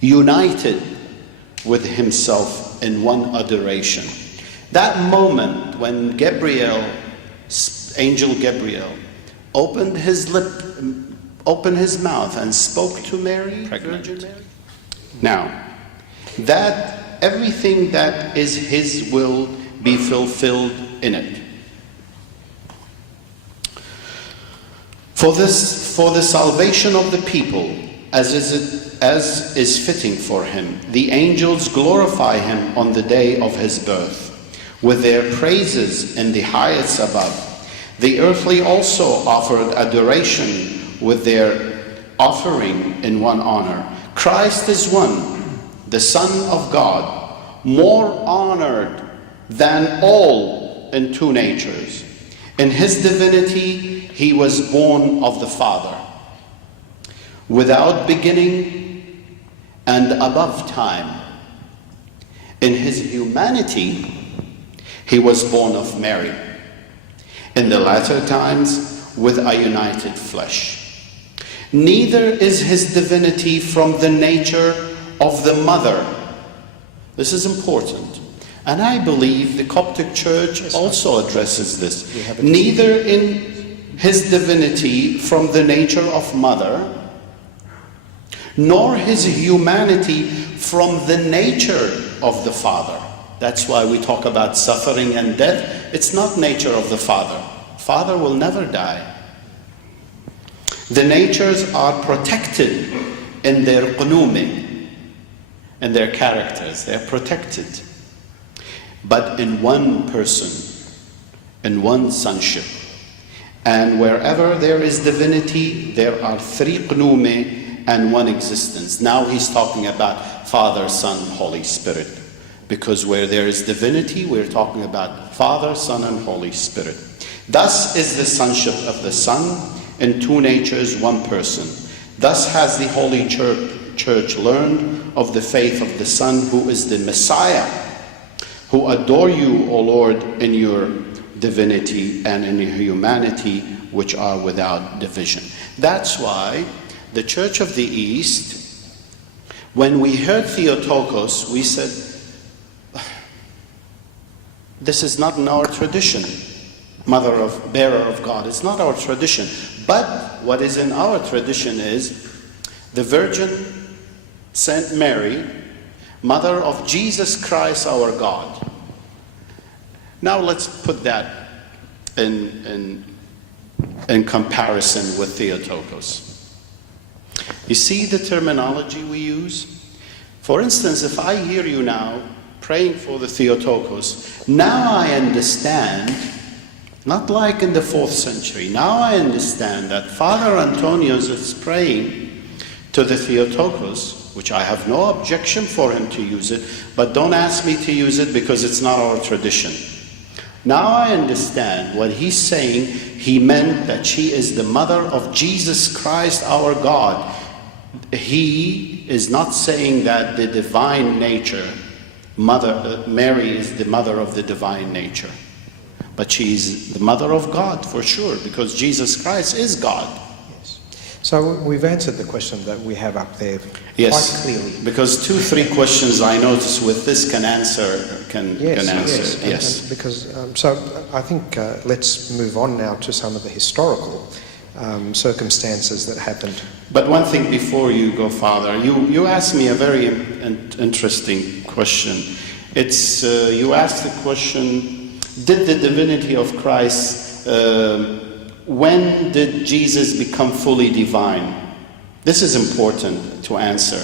united with himself in one adoration. That moment when Angel Gabriel, opened his mouth and spoke to Mary, Virgin Mary. Now, that everything that is his will be fulfilled in it. For the salvation of the people, as is fitting for him, the angels glorify him on the day of his birth, with their praises in the highest above. The earthly also offered adoration with their offering in one honor. Christ is one, the Son of God, more honored than all in two natures. In his divinity, he was born of the Father, without beginning and above time. In his humanity, he was born of Mary. In the latter times, with a united flesh. Neither is his divinity from the nature of the mother. This is important. And I believe the Coptic Church also addresses this. Neither in his divinity from the nature of mother, nor his humanity from the nature of the Father. That's why we talk about suffering and death. It's not nature of the Father. Father will never die. The natures are protected in their qunumi, in their characters. They're protected. But in one person, in one sonship. And wherever there is divinity, there are three qunumi and one existence. Now he's talking about Father, Son, Holy Spirit. Because where there is divinity, we're talking about Father, Son, and Holy Spirit. Thus is the sonship of the Son, in two natures, one person. Thus has the Holy Church learned of the faith of the Son, who is the Messiah, who adore you, O Lord, in your divinity and in your humanity, which are without division. That's why the Church of the East, when we heard Theotokos, we said, this is not in our tradition, bearer of God. It's not our tradition. But what is in our tradition is the Virgin Saint Mary, mother of Jesus Christ our God. Now let's put that in comparison with Theotokos. You see the terminology we use? For instance, if I hear you now praying for the Theotokos, now I understand, not like in the 4th century, now I understand that Father Antonio's is praying to the Theotokos, which I have no objection for him to use it, but don't ask me to use it because it's not our tradition. Now I understand what he's saying. He meant that she is the mother of Jesus Christ our God. He is not saying that the divine nature, Mary is the mother of the divine nature. But she's the mother of God for sure, because Jesus Christ is God. Yes. So we've answered the question that we have up there Yes, quite clearly. because 2-3 questions I notice with this can answer. Yes. And because so I think let's move on now to some of the historical circumstances that happened. But one thing before you go, Father, you asked me a very interesting question. It's you asked the question: did the divinity of Christ? When did Jesus become fully divine? This is important to answer.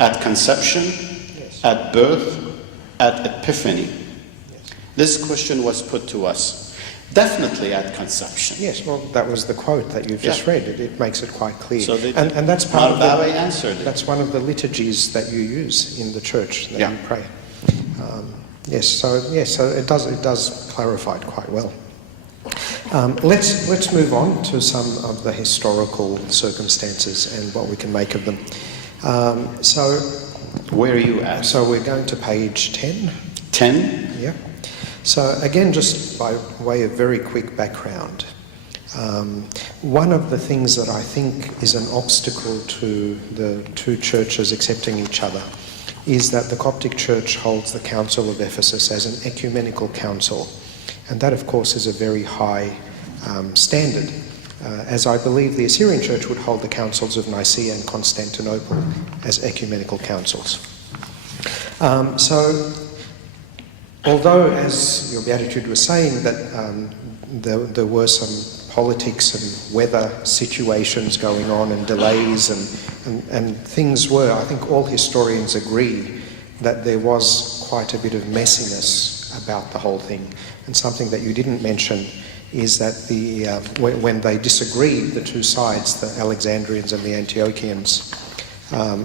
At conception, Yes. at birth, at epiphany. Yes. This question was put to us. Definitely at conception. Yes, well, that was the quote that you've just read. It makes it quite clear. So and that's part of Marbawe answered it. That's one of the liturgies that you use in the church that you pray. So it does clarify it quite well. Let's move on to some of the historical circumstances and what we can make of them. Where are you at? So we're going to page 10. 10? Yeah. So again, just by way of very quick background, one of the things that I think is an obstacle to the two churches accepting each other is that the Coptic Church holds the Council of Ephesus as an ecumenical council. And that, of course, is a very high standard, as I believe the Assyrian Church would hold the councils of Nicaea and Constantinople as ecumenical councils. So, although, as your Beatitude was saying, that there were some politics and weather situations going on and delays and things were, I think all historians agree that there was quite a bit of messiness about the whole thing. And something that you didn't mention is that when they disagreed, the two sides, the Alexandrians and the Antiochians,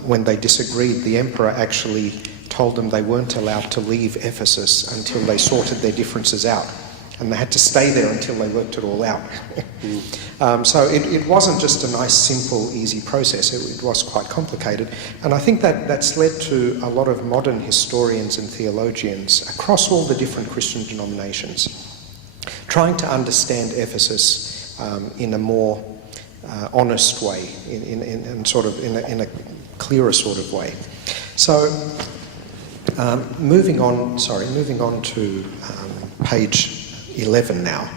when they disagreed, the emperor actually told them they weren't allowed to leave Ephesus until they sorted their differences out. And they had to stay there until they worked it all out. So it wasn't just a nice, simple, easy process. It was quite complicated. And I think that's led to a lot of modern historians and theologians across all the different Christian denominations trying to understand Ephesus in a more honest way, in a clearer sort of way. So moving on to page 11 now.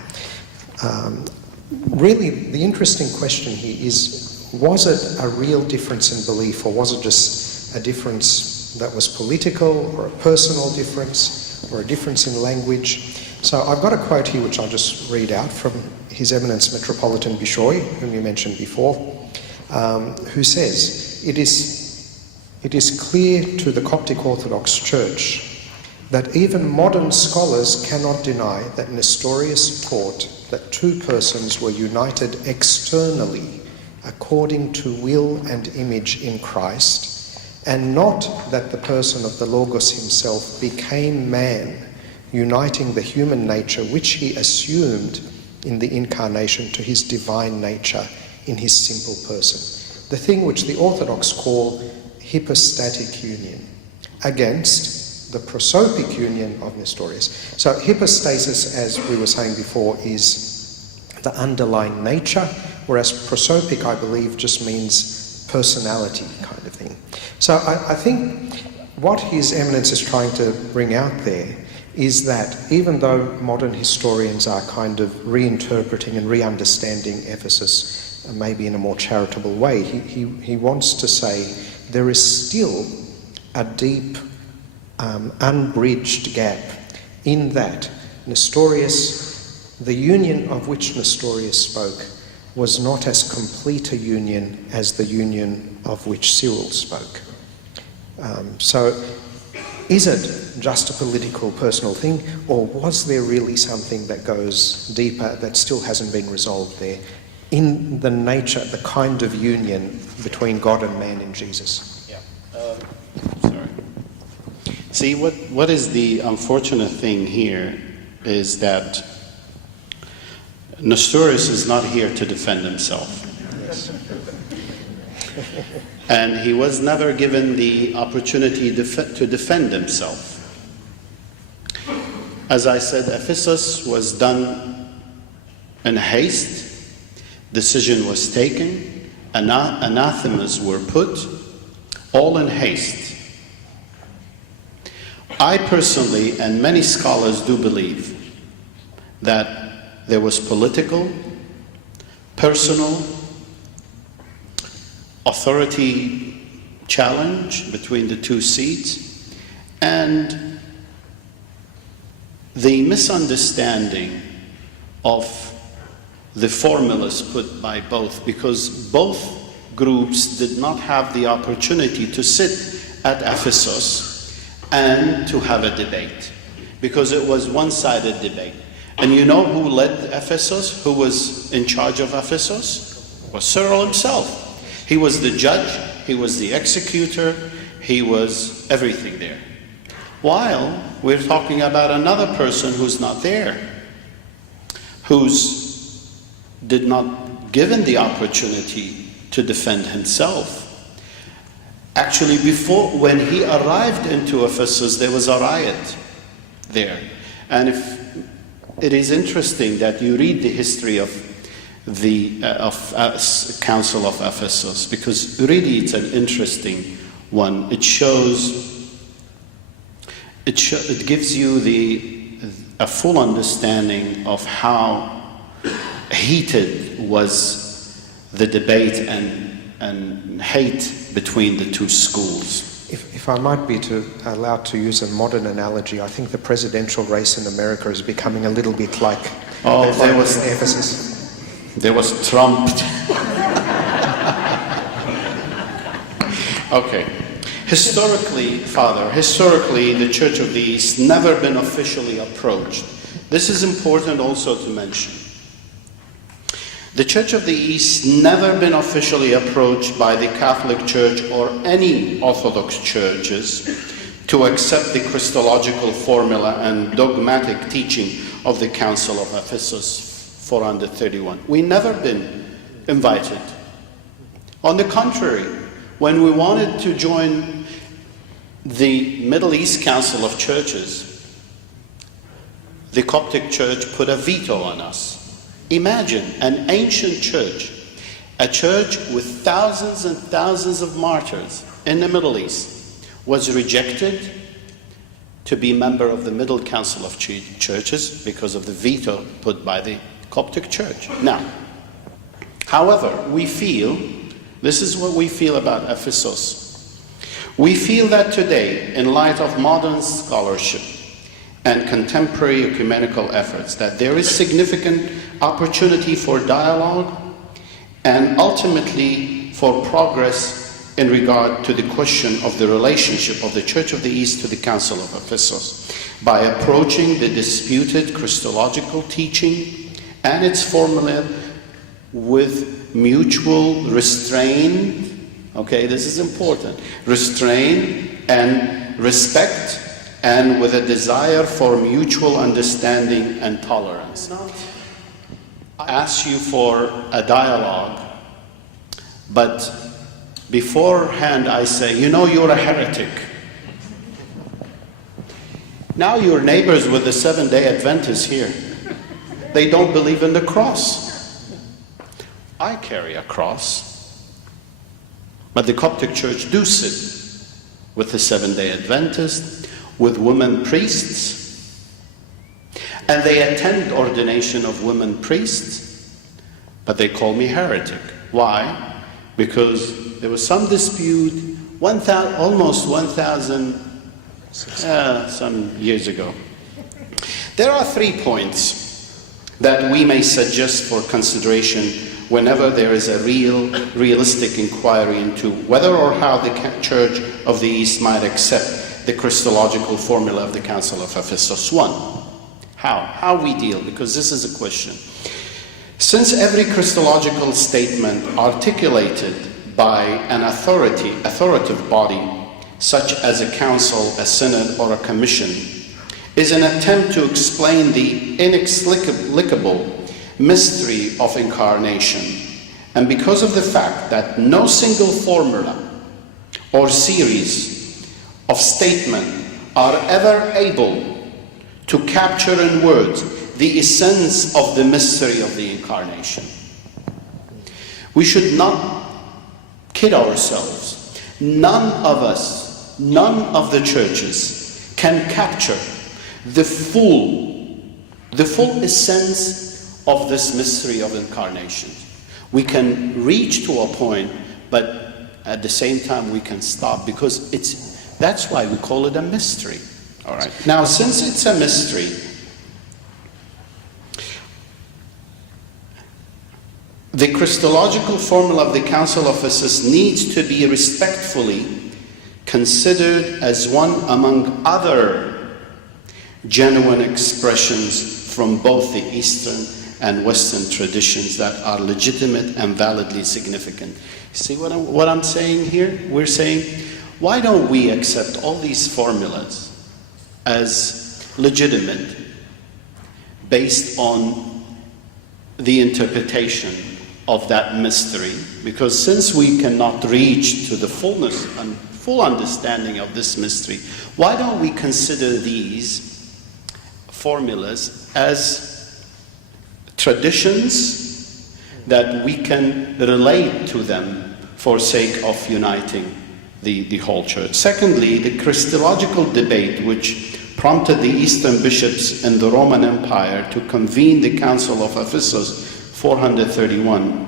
Really, the interesting question here is, was it a real difference in belief, or was it just a difference that was political, or a personal difference, or a difference in language? So I've got a quote here which I'll just read out from His Eminence Metropolitan Bishoy, whom you mentioned before, who says, It is clear to the Coptic Orthodox Church that even modern scholars cannot deny that Nestorius taught that two persons were united externally according to will and image in Christ, and not that the person of the Logos himself became man, uniting the human nature which he assumed in the incarnation to his divine nature in his simple person. The thing which the Orthodox call hypostatic union, against the prosopic union of Nestorius. So hypostasis, as we were saying before, is the underlying nature, whereas prosopic, I believe, just means personality kind of thing. So I think what His Eminence is trying to bring out there is that even though modern historians are kind of reinterpreting and re-understanding Ephesus maybe in a more charitable way, he wants to say there is still a deep unbridged gap in that Nestorius, the union of which Nestorius spoke, was not as complete a union as the union of which Cyril spoke. So is it just a political, personal thing, or was there really something that goes deeper that still hasn't been resolved there in the nature, the kind of union between God and man in Jesus? See, what is the unfortunate thing here is that Nestorius is not here to defend himself. Yes. And he was never given the opportunity to defend himself. As I said, Ephesus was done in haste. Decision was taken. anathemas were put, all in haste. I personally, and many scholars do believe, that there was political, personal, authority challenge between the two seats, and the misunderstanding of the formulas put by both, because both groups did not have the opportunity to sit at Ephesus and to have a debate, because it was one-sided debate. And you know who led Ephesus? Who was in charge of Ephesus? It was Cyril himself. He was the judge, he was the executor, he was everything there. While we're talking about another person who's not there, who's did not given the opportunity to defend himself. Actually, before, when he arrived into Ephesus, there was a riot there. And it is interesting that you read the history of the Council of Ephesus, because really it's an interesting one. It gives you a full understanding of how heated was the debate and hate between the two schools. If I might be allowed to use a modern analogy, I think the presidential race in America is becoming a little bit like Ephesus. There was Trump. Okay. Historically, the Church of the East never been officially approached. This is important also to mention. The Church of the East never been officially approached by the Catholic Church or any Orthodox churches to accept the Christological formula and dogmatic teaching of the Council of Ephesus 431. We never been invited. On the contrary, when we wanted to join the Middle East Council of Churches, the Coptic Church put a veto on us. Imagine an ancient church, a church with thousands and thousands of martyrs in the Middle East, was rejected to be member of the Middle Council of Churches because of the veto put by the Coptic Church. Now, however, this is what we feel about Ephesus. We feel that today, in light of modern scholarship and contemporary ecumenical efforts, that there is significant opportunity for dialogue and ultimately for progress in regard to the question of the relationship of the Church of the East to the Council of Ephesus by approaching the disputed Christological teaching and its formula with mutual restraint, okay, this is important, restraint and respect, and with a desire for mutual understanding and tolerance. I ask you for a dialogue, but beforehand I say, you know, you're a heretic. Now you're neighbors with the Seventh-day Adventists here. They don't believe in the cross. I carry a cross, but the Coptic Church do sit with the Seventh-day Adventists, with women priests, and they attend ordination of women priests, but they call me heretic. Why? Because there was some dispute almost 1,000 some years ago. There are 3 points that we may suggest for consideration whenever there is a realistic inquiry into whether or how the Church of the East might accept the Christological formula of the Council of Ephesus. 1, how we deal, because this is a question. Since every Christological statement articulated by an authoritative body, such as a council, a synod, or a commission, is an attempt to explain the inexplicable mystery of incarnation, and because of the fact that no single formula or series of statement are ever able to capture in words the essence of the mystery of the incarnation, we should not kid ourselves. None of us, none of the churches can capture the full essence of this mystery of incarnation. We can reach to a point, but at the same time we can stop, because that's why we call it a mystery. All right. Now, since it's a mystery, the Christological formula of the Council of Ephesus needs to be respectfully considered as one among other genuine expressions from both the Eastern and Western traditions that are legitimate and validly significant. See what I'm saying here? We're saying, why don't we accept all these formulas as legitimate based on the interpretation of that mystery? Because since we cannot reach to the fullness and full understanding of this mystery, why don't we consider these formulas as traditions that we can relate to them for sake of uniting the whole church? Secondly, the Christological debate which prompted the Eastern bishops in the Roman Empire to convene the Council of Ephesus 431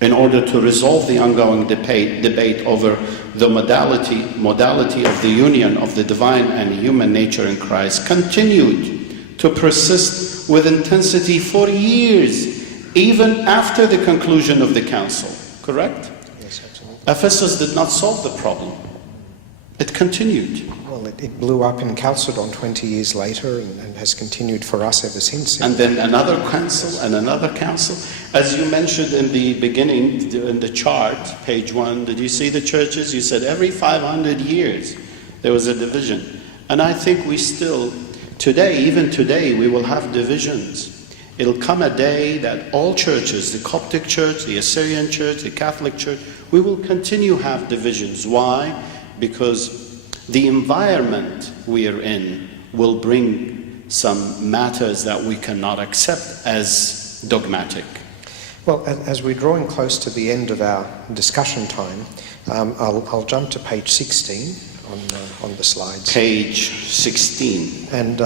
in order to resolve the ongoing debate over the modality of the union of the divine and human nature in Christ continued to persist with intensity for years, even after the conclusion of the council. Correct? Yes, absolutely. Ephesus did not solve the problem. It continued. Well, it blew up in Chalcedon 20 years later and has continued for us ever since. And then another council and another council. As you mentioned in the beginning, in the chart, page 1, did you see the churches? You said every 500 years there was a division. And I think we still, today, even today, we will have divisions. It'll come a day that all churches, the Coptic church, the Assyrian church, the Catholic church, we will continue to have divisions. Why? Because the environment we are in will bring some matters that we cannot accept as dogmatic. Well, as we're drawing close to the end of our discussion time, I'll jump to page 16 on the slides. Page 16. And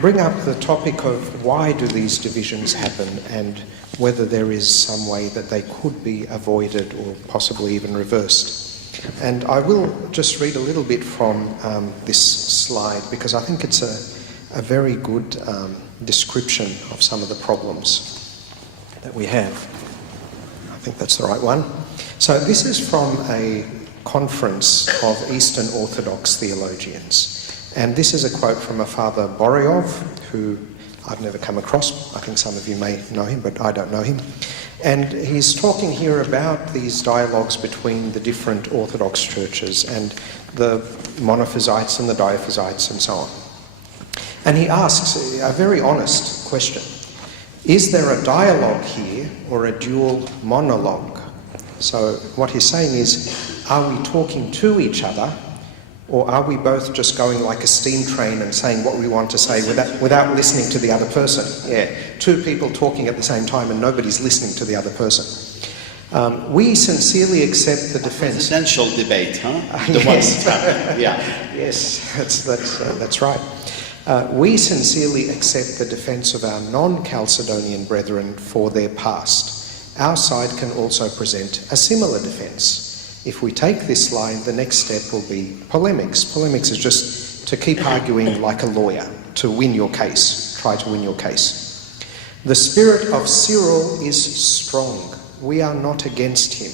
bring up the topic of why do these divisions happen and whether there is some way that they could be avoided or possibly even reversed. And I will just read a little bit from this slide because I think it's a very good description of some of the problems that we have. I think that's the right one. So this is from a conference of Eastern Orthodox theologians. And this is a quote from a Father Boryov, who I've never come across. I think some of you may know him, but I don't know him. And he's talking here about these dialogues between the different Orthodox churches and the monophysites and the diophysites and so on. And he asks a very honest question. Is there a dialogue here or a dual monologue? So what he's saying is, are we talking to each other, or are we both just going like a steam train and saying what we want to say without listening to the other person? Yeah, two people talking at the same time and nobody's listening to the other person. We sincerely accept the defence. Presidential debate, huh? The Yes. one happening. Yeah. Yes, that's right. We sincerely accept the defence of our non-Chalcedonian brethren for their past. Our side can also present a similar defence. If we take this line, the next step will be polemics. Polemics is just to keep arguing like a lawyer, to win your case, try to win your case. The spirit of Cyril is strong. We are not against him,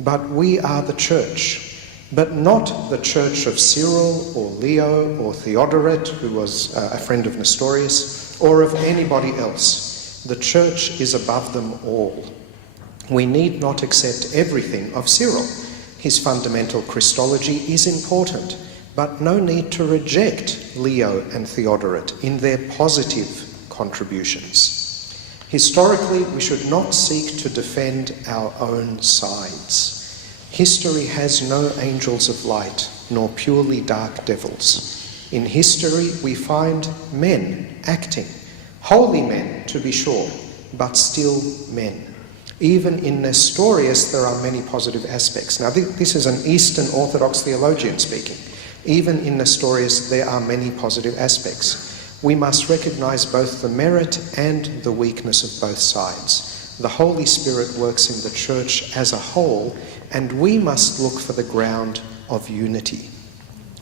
but we are the church, but not the church of Cyril or Leo or Theodoret, who was a friend of Nestorius, or of anybody else. The church is above them all. We need not accept everything of Cyril. His fundamental Christology is important, but no need to reject Leo and Theodoret in their positive contributions. Historically, we should not seek to defend our own sides. History has no angels of light, nor purely dark devils. In history, we find men acting, holy men to be sure, but still men. Even in Nestorius, there are many positive aspects. Now, this is an Eastern Orthodox theologian speaking. Even in Nestorius, there are many positive aspects. We must recognize both the merit and the weakness of both sides. The Holy Spirit works in the church as a whole, and we must look for the ground of unity.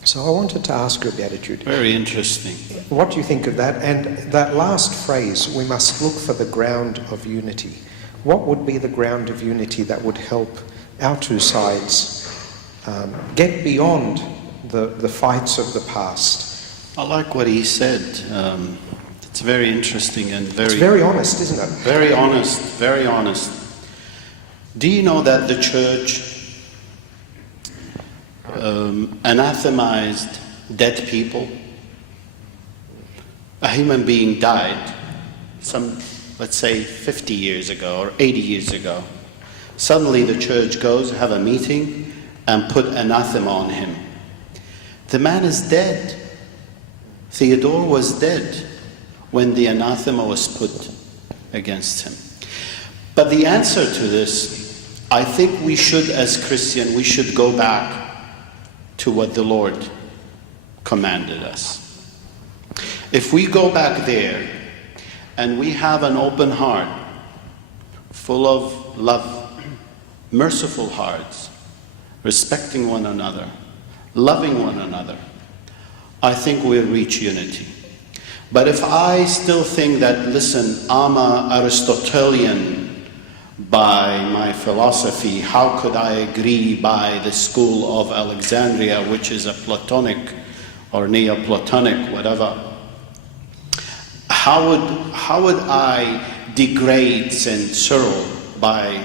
So I wanted to ask you, Beatitude. Very interesting. What do you think of that? And that last phrase, we must look for the ground of unity. What would be the ground of unity that would help our two sides get beyond the fights of the past? I like what he said. It's very interesting and It's very honest, isn't it? Very honest, very honest. Do you know that the church anathemized dead people? A human being died, let's say 50 years ago or 80 years ago. Suddenly the church goes, have a meeting, and put anathema on him. The man is dead. Theodore was dead when the anathema was put against him. But the answer to this, I think we should, as Christian, we should go back to what the Lord commanded us. If we go back there and we have an open heart, full of love, merciful hearts, respecting one another, loving one another, I think we'll reach unity. But if I still think that, listen, I'm an Aristotelian by my philosophy, how could I agree by the school of Alexandria, which is a Platonic or Neoplatonic, whatever? How would I degrade St. Cyril by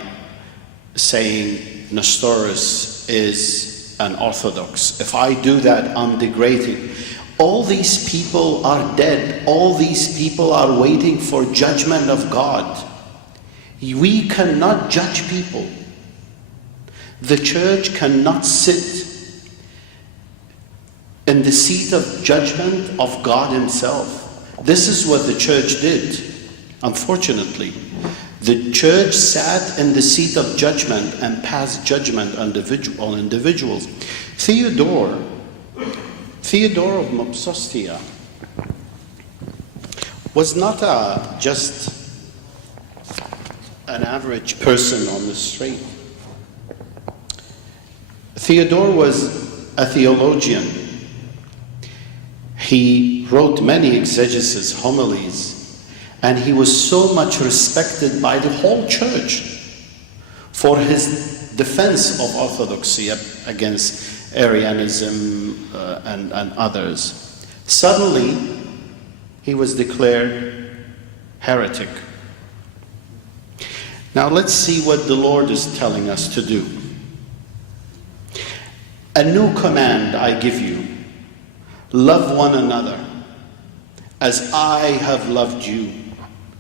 saying Nestorius is an Orthodox? If I do that, I'm degrading. All these people are dead. All these people are waiting for judgment of God. We cannot judge people. The church cannot sit in the seat of judgment of God himself. This is what the church did, unfortunately. The church sat in the seat of judgment and passed judgment on individuals. Theodore of Mopsostia was not just an average person on the street. Theodore was a theologian. He wrote many exegesis, homilies, and he was so much respected by the whole church for his defense of orthodoxy against Arianism and others. Suddenly, he was declared heretic. Now let's see what the Lord is telling us to do. A new command I give you. Love one another. As I have loved you,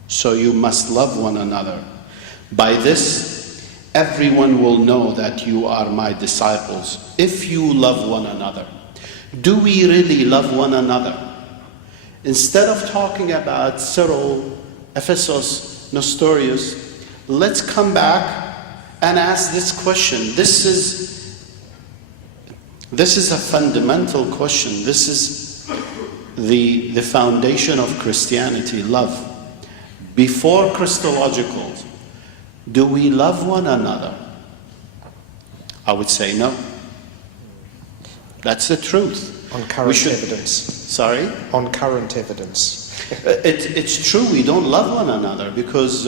so you must love one another. By this, everyone will know that you are my disciples, if you love one another. Do we really love one another? Instead of talking about Cyril, Ephesus, Nestorius, let's come back and ask this question. This is a fundamental question. This is the foundation of Christianity, love. Before Christological, do we love one another? I would say no. That's the truth. On current evidence. Sorry? On current evidence. It's true we don't love one another because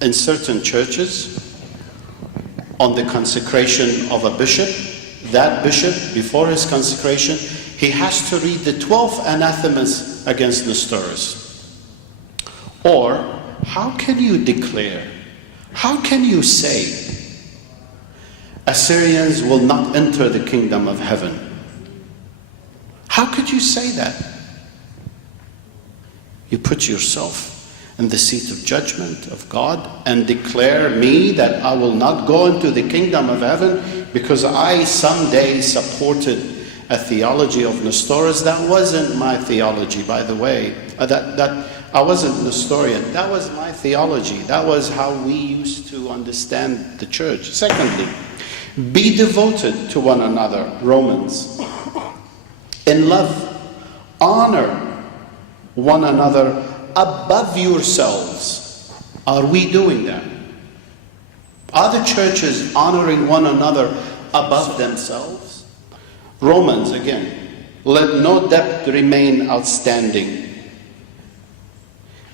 in certain churches, on the consecration of a bishop, that bishop, before his consecration, he has to read the 12 anathemas against Nestorius. Or, how can you declare, how can you say, Assyrians will not enter the kingdom of heaven? How could you say that? You put yourself in the seat of judgment of God and declare me that I will not go into the kingdom of heaven because I someday supported a theology of Nestorius. That wasn't my theology, by the way. I wasn't an historian. That was my theology. That was how we used to understand the church. Secondly, be devoted to one another, Romans. In love, honor one another above yourselves. Are we doing that? Are the churches honoring one another above themselves? Romans, again, let no debt remain outstanding,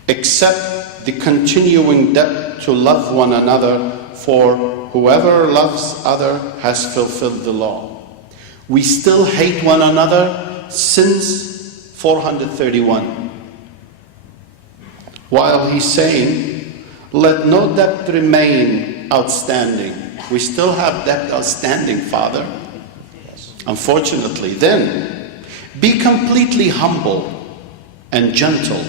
except the continuing debt to love one another, for whoever loves other has fulfilled the law. We still hate one another since 431. While he's saying, let no debt remain outstanding. We still have debt outstanding, Father. Unfortunately, then, be completely humble and gentle.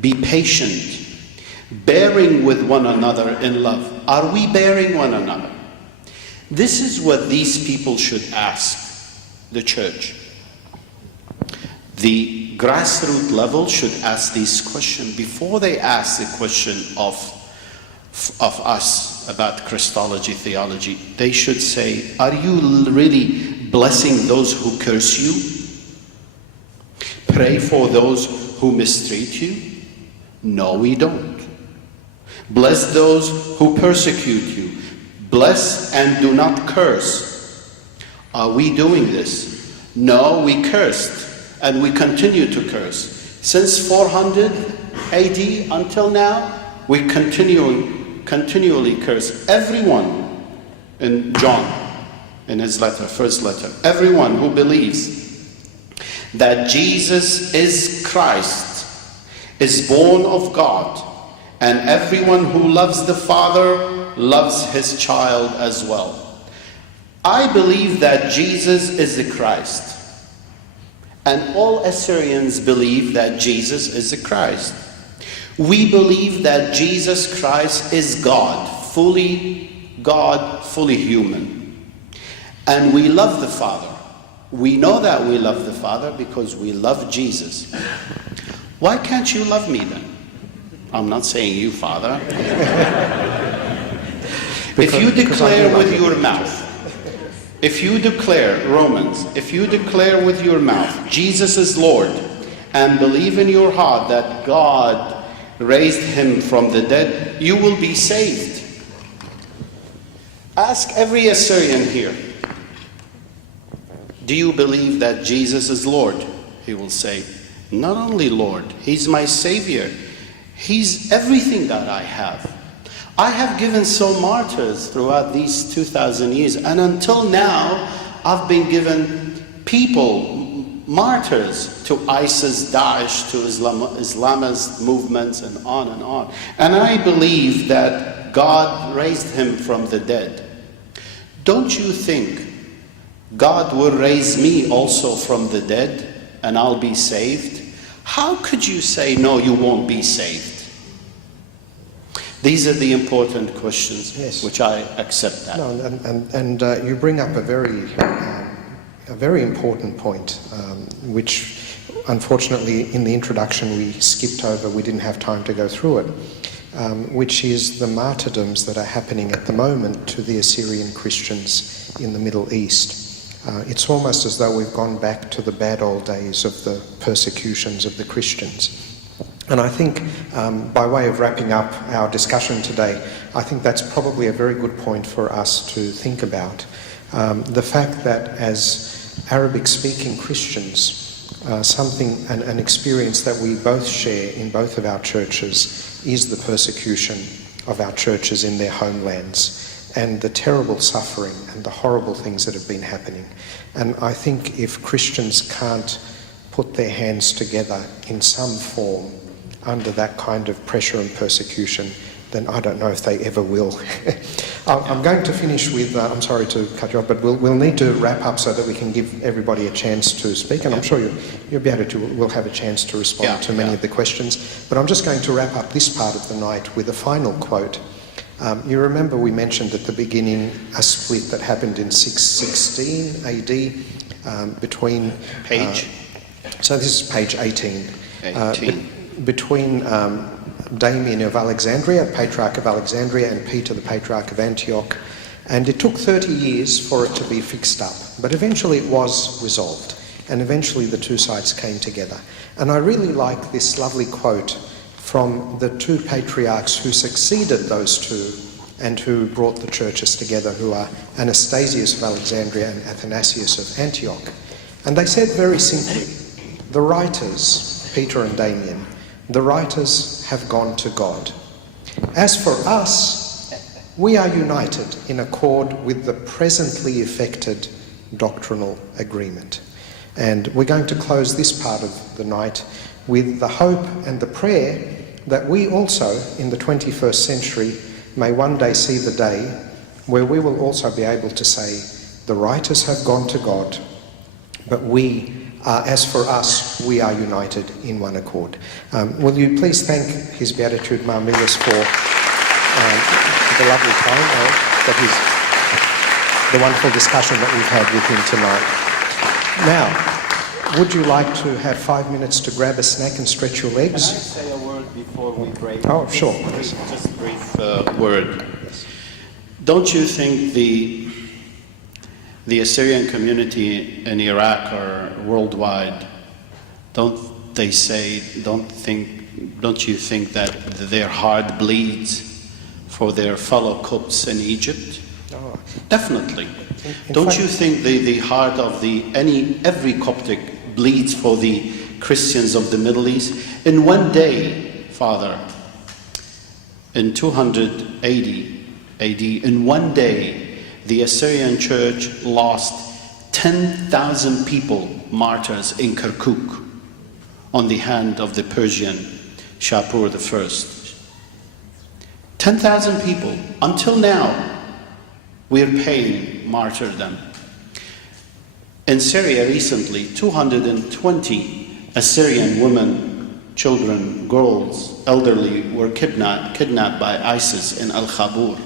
Be patient, bearing with one another in love. Are we bearing one another? This is what these people should ask the church. The grassroots level should ask these questions before they ask the question of us about Christology, theology. They should say, are you really blessing those who curse you? Pray for those who mistreat you? No, we don't. Bless those who persecute you. Bless and do not curse. Are we doing this? No, we cursed and we continue to curse. Since 400 AD until now, we continually curse everyone. In John, in his letter, first letter, everyone who believes that Jesus is Christ is born of God, and everyone who loves the Father loves his child as well. I believe that Jesus is the Christ, and all Assyrians believe that Jesus is the Christ. We believe that Jesus Christ is God, fully human. And we love the Father. We know that we love the Father because we love Jesus. Why can't you love me then? I'm not saying you, Father. If you declare with your mouth, if you declare, Romans, if you declare with your mouth, Jesus is Lord, and believe in your heart that God raised him from the dead, you will be saved. Ask every Assyrian here, do you believe that Jesus is Lord? He will say, not only Lord, he's my Savior. He's everything that I have. I have given so martyrs throughout these 2,000 years, and until now, I've been given people, martyrs, to ISIS, Daesh, to Islamist movements, and on and on. And I believe that God raised him from the dead. Don't you think God will raise me also from the dead, and I'll be saved? How could you say, no, you won't be saved? These are the important questions, yes, which I accept that. No, and you bring up a very important point, which unfortunately in the introduction we skipped over. We didn't have time to go through it, which is the martyrdoms that are happening at the moment to the Assyrian Christians in the Middle East. It's almost as though we've gone back to the bad old days of the persecutions of the Christians. And I think, by way of wrapping up our discussion today, I think that's probably a very good point for us to think about. The fact that as Arabic-speaking Christians, an experience that we both share in both of our churches is the persecution of our churches in their homelands, and the terrible suffering and the horrible things that have been happening. And I think if Christians can't put their hands together in some form under that kind of pressure and persecution, then I don't know if they ever will. I'm going to finish with, I'm sorry to cut you off, but we'll need to wrap up so that we can give everybody a chance to speak, and I'm sure we'll have a chance to respond to many of the questions. But I'm just going to wrap up this part of the night with a final quote. You remember we mentioned at the beginning a split that happened in 616 AD between... Page? So this is page 18. between Damien of Alexandria, Patriarch of Alexandria, and Peter, the Patriarch of Antioch. And it took 30 years for it to be fixed up. But eventually it was resolved. And eventually the two sides came together. And I really like this lovely quote from the two patriarchs who succeeded those two and who brought the churches together, who are Anastasius of Alexandria and Athanasius of Antioch. And they said very simply, the writers, Peter and Damien, the writers have gone to God. As for us, we are united in accord with the presently effected doctrinal agreement. And we're going to close this part of the night with the hope and the prayer that we also, in the 21st century, may one day see the day where we will also be able to say, the writers have gone to God, but we, as for us, we are united in one accord. Will you please thank His Beatitude, Ma Meelis, for the lovely time, the wonderful discussion that we've had with him tonight. Now, would you like to have 5 minutes to grab a snack and stretch your legs? Can I say a word before we break? Oh, sure. Just a brief word. Don't you think the Assyrian community in Iraq or worldwide, don't you think that their heart bleeds for their fellow Copts in Egypt? Oh. Definitely. In Don't fact, you think the heart of every Coptic bleeds for the Christians of the Middle East? In one day, Father, in 280 AD, in one day, the Assyrian church lost 10,000 people, martyrs, in Kirkuk on the hand of the Persian Shapur I. 10,000 people. Until now, we're paying martyrdom. In Syria recently, 220 Assyrian women, children, girls, elderly were kidnapped by ISIS in Al-Khabur.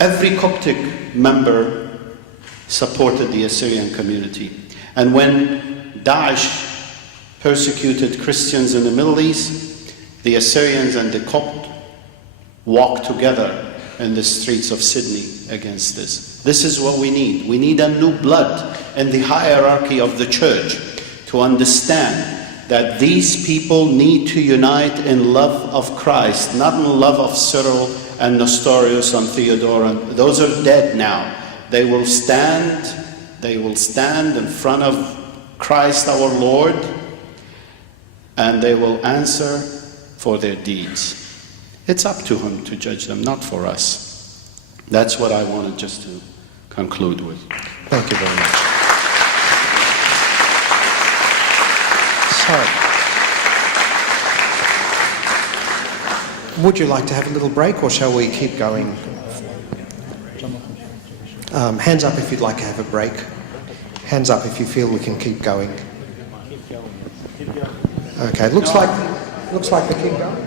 Every Coptic member supported the Assyrian community. And when Daesh persecuted Christians in the Middle East, the Assyrians and the Copt walked together in the streets of Sydney against this. This is what we need. We need a new blood in the hierarchy of the church to understand that these people need to unite in love of Christ, not in love of Cyril and Nestorius and Theodore. And those are dead now. They will stand in front of Christ our Lord, and they will answer for their deeds. It's up to Him to judge them, not for us. That's what I wanted just to conclude with. Thank you very much. So, would you like to have a little break, or shall we keep going? Hands up if you'd like to have a break. Hands up if you feel we can keep going. Okay, looks like we keep going.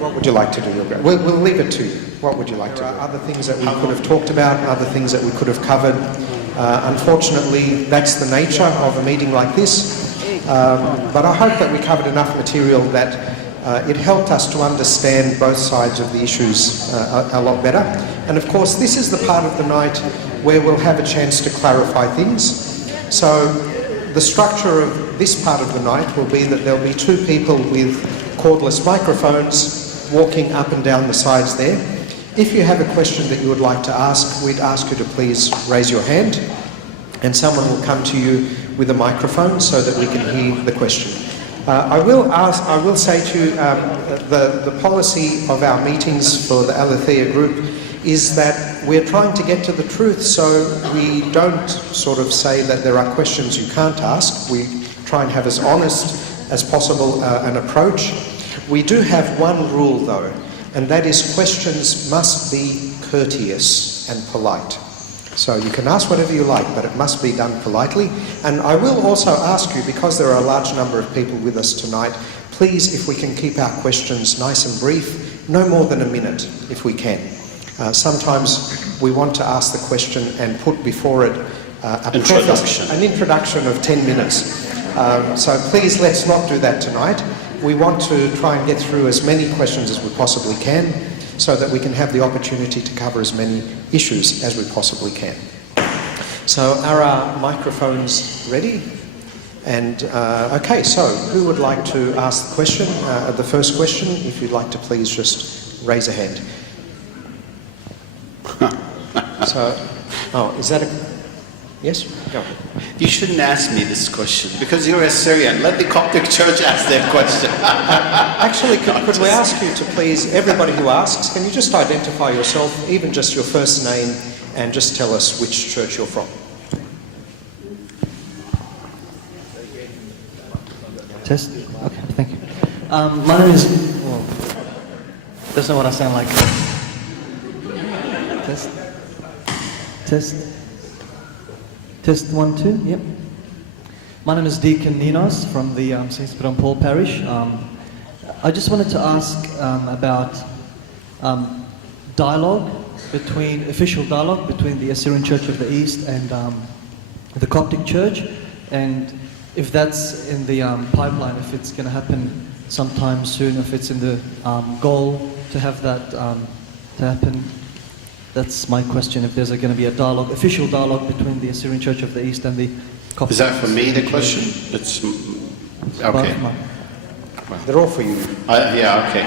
What would you like to do? We'll leave it to you. What would you like to do? There are other things that we could have talked about, other things that we could have covered. Unfortunately, that's the nature of a meeting like this. But I hope that we covered enough material that it helped us to understand both sides of the issues a lot better. And of course, this is the part of the night where we'll have a chance to clarify things. So the structure of this part of the night will be that there'll be two people with cordless microphones walking up and down the sides there. If you have a question that you would like to ask, we'd ask you to please raise your hand, and someone will come to you with a microphone so that we can hear the question. I will say to you, the policy of our meetings for the Aletheia group is that we're trying to get to the truth, so we don't sort of say that there are questions you can't ask. We try and have as honest as possible an approach. We do have one rule though, and that is questions must be courteous and polite. So you can ask whatever you like, but it must be done politely. And I will also ask you, because there are a large number of people with us tonight, please, if we can keep our questions nice and brief, no more than a minute, if we can. Sometimes we want to ask the question and put before it an introduction of 10 minutes. So please, let's not do that tonight. we want to try and get through as many questions as we possibly can so that we can have the opportunity to cover as many issues as we possibly can. So are our microphones ready? And okay, so who would like to ask the question, the first question? If you'd like to please just raise a hand. So, oh, is that a... Yes? Go. You shouldn't ask me this question because you're Assyrian. Let the Coptic Church ask their question. Actually, could we ask you to please, everybody who asks, can you just identify yourself, even just your first name, and just tell us which church you're from? Test? Okay, thank you. My name is... Well, that's not what I sound like. Test? Test? Test 1, 2, yep. My name is Deacon Ninos from the St. Peter and Paul Parish. I just wanted to ask about official dialogue between the Assyrian Church of the East and the Coptic Church, and if that's in the pipeline, if it's going to happen sometime soon, if it's in the goal to have that to happen. That's my question, if there's going to be a dialogue, official dialogue between the Assyrian Church of the East and the Coptic. Is that for me, the question? It's... Okay. They're all for you. Yeah, okay.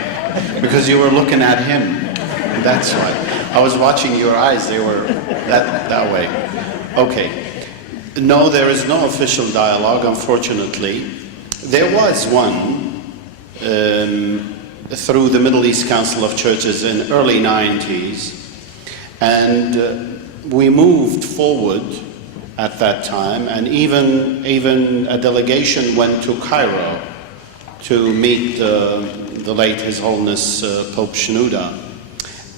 Because you were looking at him. That's why. I was watching your eyes. They were that way. Okay. No, there is no official dialogue, unfortunately. There was one through the Middle East Council of Churches in early 90s. And we moved forward at that time, and even a delegation went to Cairo to meet the late His Holiness Pope Shenouda.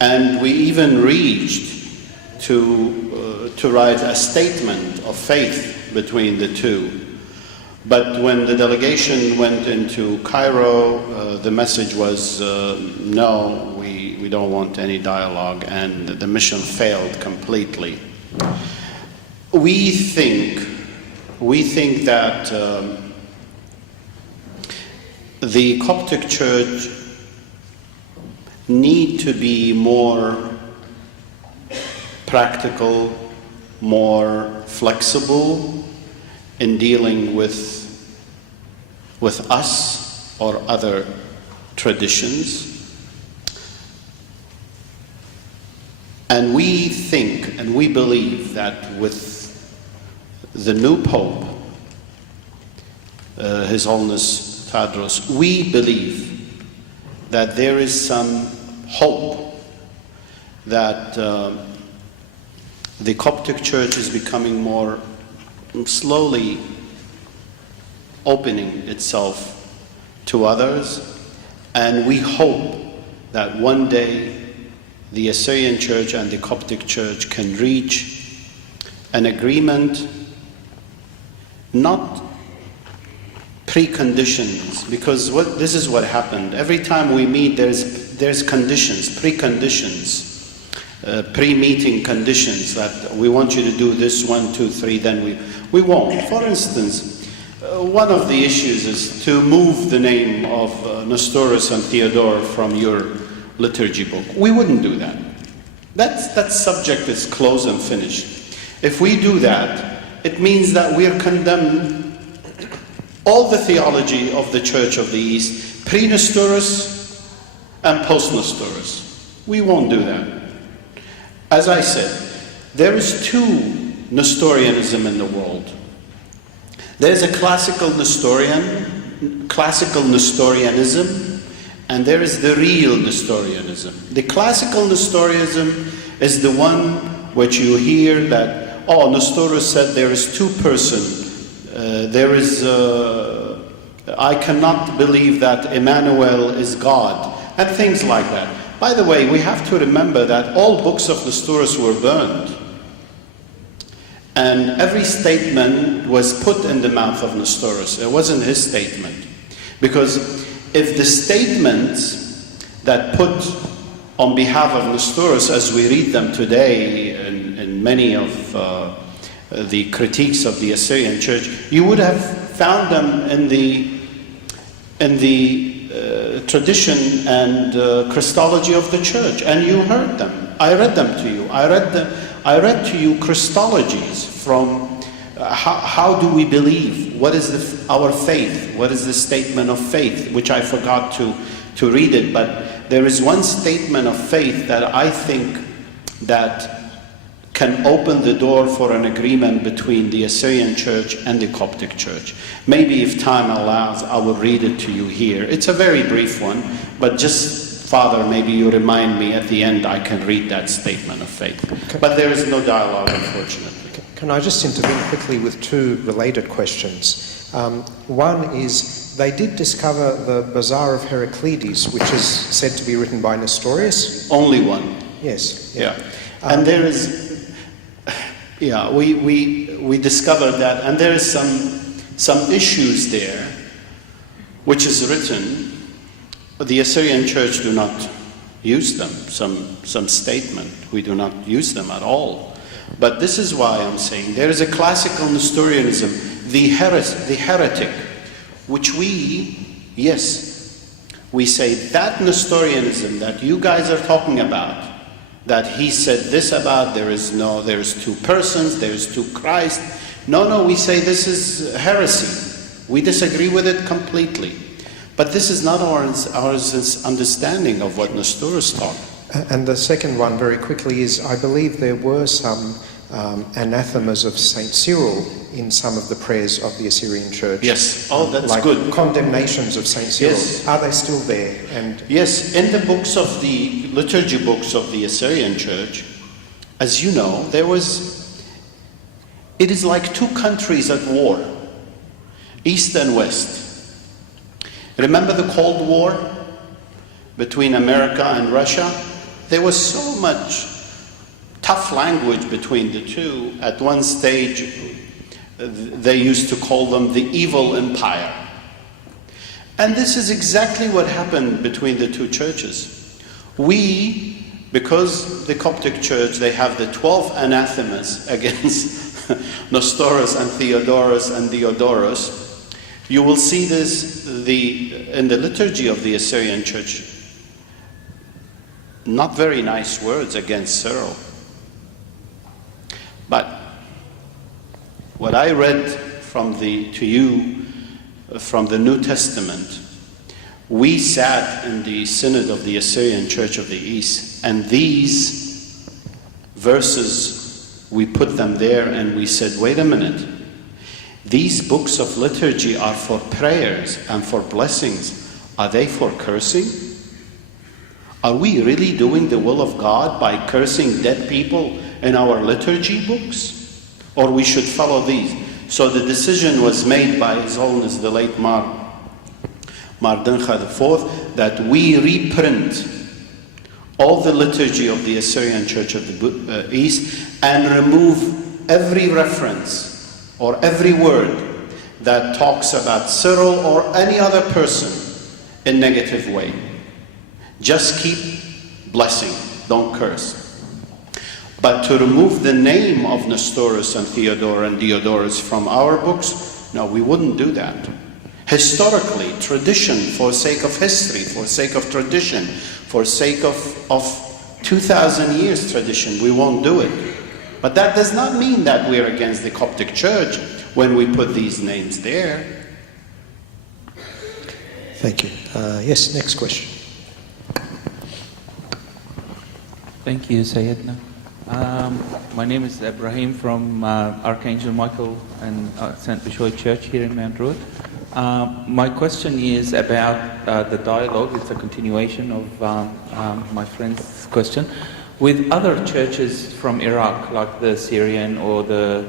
And we even reached to write a statement of faith between the two. But when the delegation went into Cairo, the message was, no, we don't want any dialogue, and the mission failed completely. We think that the Coptic Church need to be more practical, more flexible in dealing with us or other traditions. And we think and we believe that with the new Pope, His Holiness Tadros, we believe that there is some hope that the Coptic Church is becoming more slowly opening itself to others, and we hope that one day the Assyrian Church and the Coptic Church can reach an agreement, not preconditions, because this is what happened. Every time we meet, there's conditions, preconditions, pre-meeting conditions that we want you to do this 1, 2, 3, then we won't. For instance, one of the issues is to move the name of Nestorius and Theodore from your liturgy book. We wouldn't do that. That subject is closed and finished. If we do that, it means that we're condemning all the theology of the Church of the East, pre-Nestorius and post-Nestorius. We won't do that. As I said, there is two Nestorianism in the world. There's a classical Nestorianism, and there is the real Nestorianism. The classical Nestorianism is the one which you hear that, oh, Nestorius said there is two persons. I cannot believe that Emmanuel is God, and things like that. By the way, we have to remember that all books of Nestorius were burned. And every statement was put in the mouth of Nestorius. It wasn't his statement. Because if the statements that put on behalf of Nestorius, as we read them today in many of the critiques of the Assyrian Church, you would have found them in in the tradition and Christology of the church, and you heard them. I read them to you. I read to you Christologies from how do we believe? What is our faith? What is the statement of faith? Which I forgot to read it, but there is one statement of faith that I think that can open the door for an agreement between the Assyrian church and the Coptic church. Maybe if time allows, I will read it to you here. It's a very brief one, but just, Father, maybe you remind me at the end I can read that statement of faith. Okay. But there is no dialogue, unfortunately. Okay. Can I just intervene quickly with two related questions? One is, they did discover the Bazaar of Heraclides, which is said to be written by Nestorius. Only one. Yes. Yeah. And there is... Yeah, we discovered that, and there is some issues there, which is written, but the Assyrian church do not use them. Some statement, we do not use them at all. But this is why I'm saying there is a classical Nestorianism, the heretic, which we say that Nestorianism that you guys are talking about, that he said this about there's two persons, there's two Christ. No, we say this is heresy. We disagree with it completely. But this is not our understanding of what Nestorius taught. And the second one, very quickly, is I believe there were some anathemas of Saint Cyril in some of the prayers of the Assyrian church. Yes, that's like good. Condemnations of Saint Cyril. Yes. Are they still there? And yes, in the books of the liturgy books of the Assyrian church, as you know, it is like two countries at war, East and West. Remember the Cold War between America and Russia? There was so much tough language between the two. At one stage, they used to call them the evil empire. And this is exactly what happened between the two churches. Because the Coptic church, they have the 12 anathemas against Nestorius and Theodorus and Diodorus. You will see this in the liturgy of the Assyrian church. Not very nice words against Cyril. But what I read to you from the New Testament, we sat in the Synod of the Assyrian Church of the East, and these verses, we put them there and we said, wait a minute, these books of liturgy are for prayers and for blessings. Are they for cursing? Are we really doing the will of God by cursing dead people in our liturgy books? Or we should follow these? So the decision was made by His Holiness the late Mardincha IV that we reprint all the liturgy of the Assyrian Church of the East and remove every reference or every word that talks about Cyril or any other person in negative way. Just keep blessing, don't curse. But to remove the name of Nestorius and Theodore and Diodorus from our books, no, we wouldn't do that. Historically, tradition, for sake of history, for sake of tradition, for sake of 2,000 years tradition, we won't do it. But that does not mean that we're against the Coptic Church when we put these names there. Thank you. Yes, next question. Thank you, Sayyidina. My name is Ibrahim from Archangel Michael and St. Bishoy Church here in Mount Druitt. My question is about the dialogue. It's a continuation of my friend's question. With other churches from Iraq, like the Assyrian or the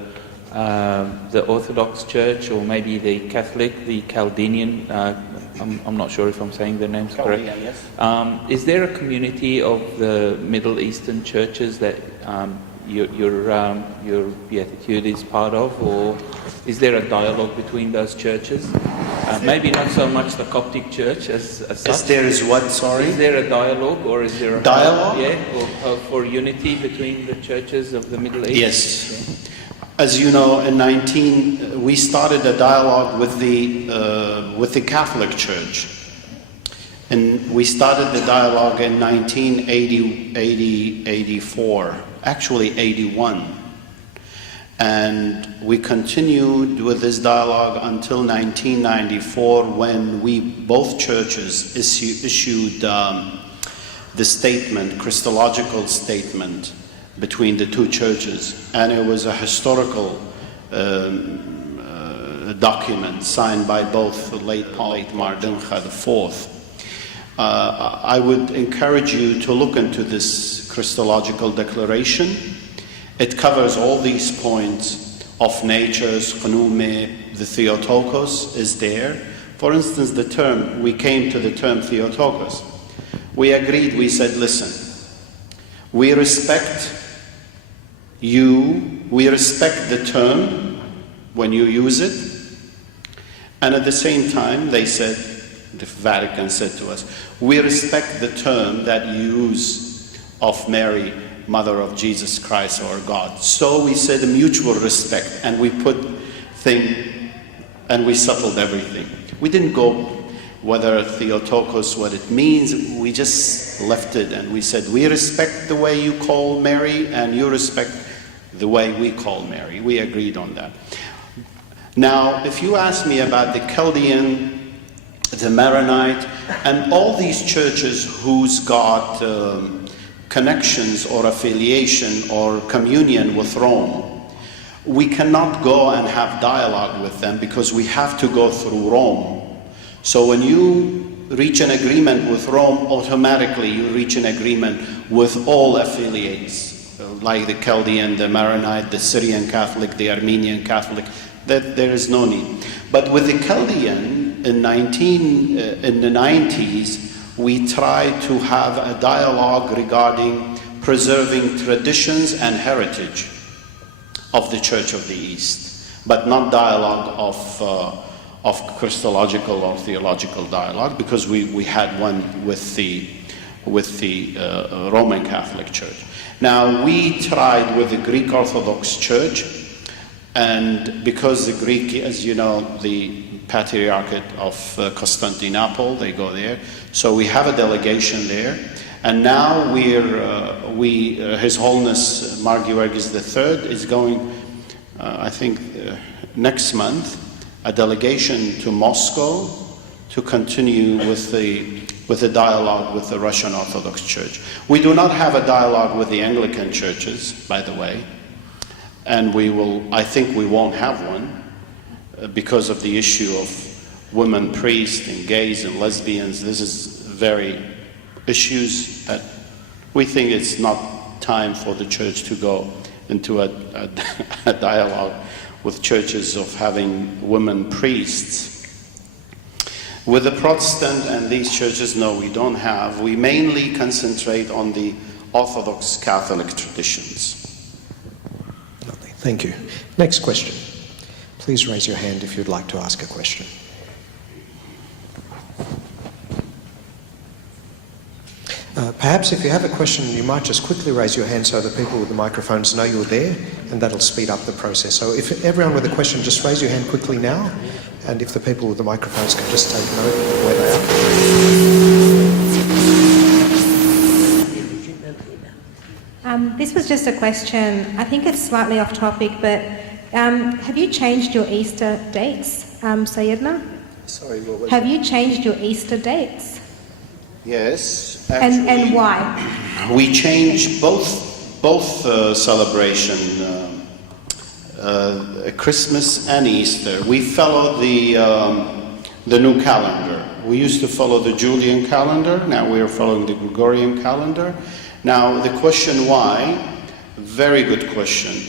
Orthodox Church, or maybe the Catholic, the Chaldean, I'm not sure if I'm saying their names correct. Yes. Is there a community of the Middle Eastern churches that your Beatitude is part of, or is there a dialogue between those churches? Maybe not so much the Coptic Church as such. There is what, sorry? Is there a dialogue, or is there a dialogue? Yeah, for unity between the churches of the Middle East? Yes. As you know, in we started a dialogue with the Catholic Church. And we started the dialogue in 1984, actually 81. And we continued with this dialogue until 1994, when both churches issued the statement, Christological statement, between the two churches. And it was a historical document signed by both the late Mardincha IV. I would encourage you to look into this Christological declaration. It covers all these points of natures, Knume, the Theotokos is there. For instance, we came to the term Theotokos. We agreed, we said, listen, we respect you, we respect the term when you use it, and at the same time, they said, the Vatican said to us, we respect the term that you use of Mary, Mother of Jesus Christ, our God. So we said a mutual respect, and we put and we settled everything. We didn't go whether Theotokos, what it means, we just left it and we said, we respect the way you call Mary, and you respect the way we call Mary. We agreed on that. Now, if you ask me about the Chaldean, the Maronite, and all these churches who's got connections or affiliation or communion with Rome, we cannot go and have dialogue with them because we have to go through Rome. So when you reach an agreement with Rome, automatically you reach an agreement with all affiliates, like the Chaldean, the Maronite, the Syrian Catholic, the Armenian Catholic. That there is no need. But with the Chaldean, in the 90s, we tried to have a dialogue regarding preserving traditions and heritage of the Church of the East, but not dialogue of Christological or theological dialogue, because we had one with the Roman Catholic Church. Now, we tried with the Greek Orthodox Church, and because the Greek, as you know, the Patriarchate of Constantinople, they go there. So we have a delegation there. And now His Holiness Mar Georgis III is going, I think, next month, a delegation to Moscow to continue with the dialogue with the Russian Orthodox Church. We do not have a dialogue with the Anglican churches, by the way. And I think we won't have one because of the issue of women priests and gays and lesbians. This is very issues that we think it's not time for the church to go into a dialogue with churches of having women priests. With the Protestant and these churches, no, we don't have. We mainly concentrate on the Orthodox Catholic traditions. Thank you. Next question. Please raise your hand if you'd like to ask a question. Perhaps if you have a question, you might just quickly raise your hand so the people with the microphones know you're there, and that'll speed up the process. So if everyone with a question, just raise your hand quickly now, and if the people with the microphones can just take note of where they are. This was just a question. I think it's slightly off topic, but have you changed your Easter dates, Sayedna? Sorry, what was Have you changed your Easter dates? Yes, actually. And why? We changed both celebration, Christmas and Easter. We followed the new calendar. We used to follow the Julian calendar. Now we are following the Gregorian calendar. Now, the question why, very good question.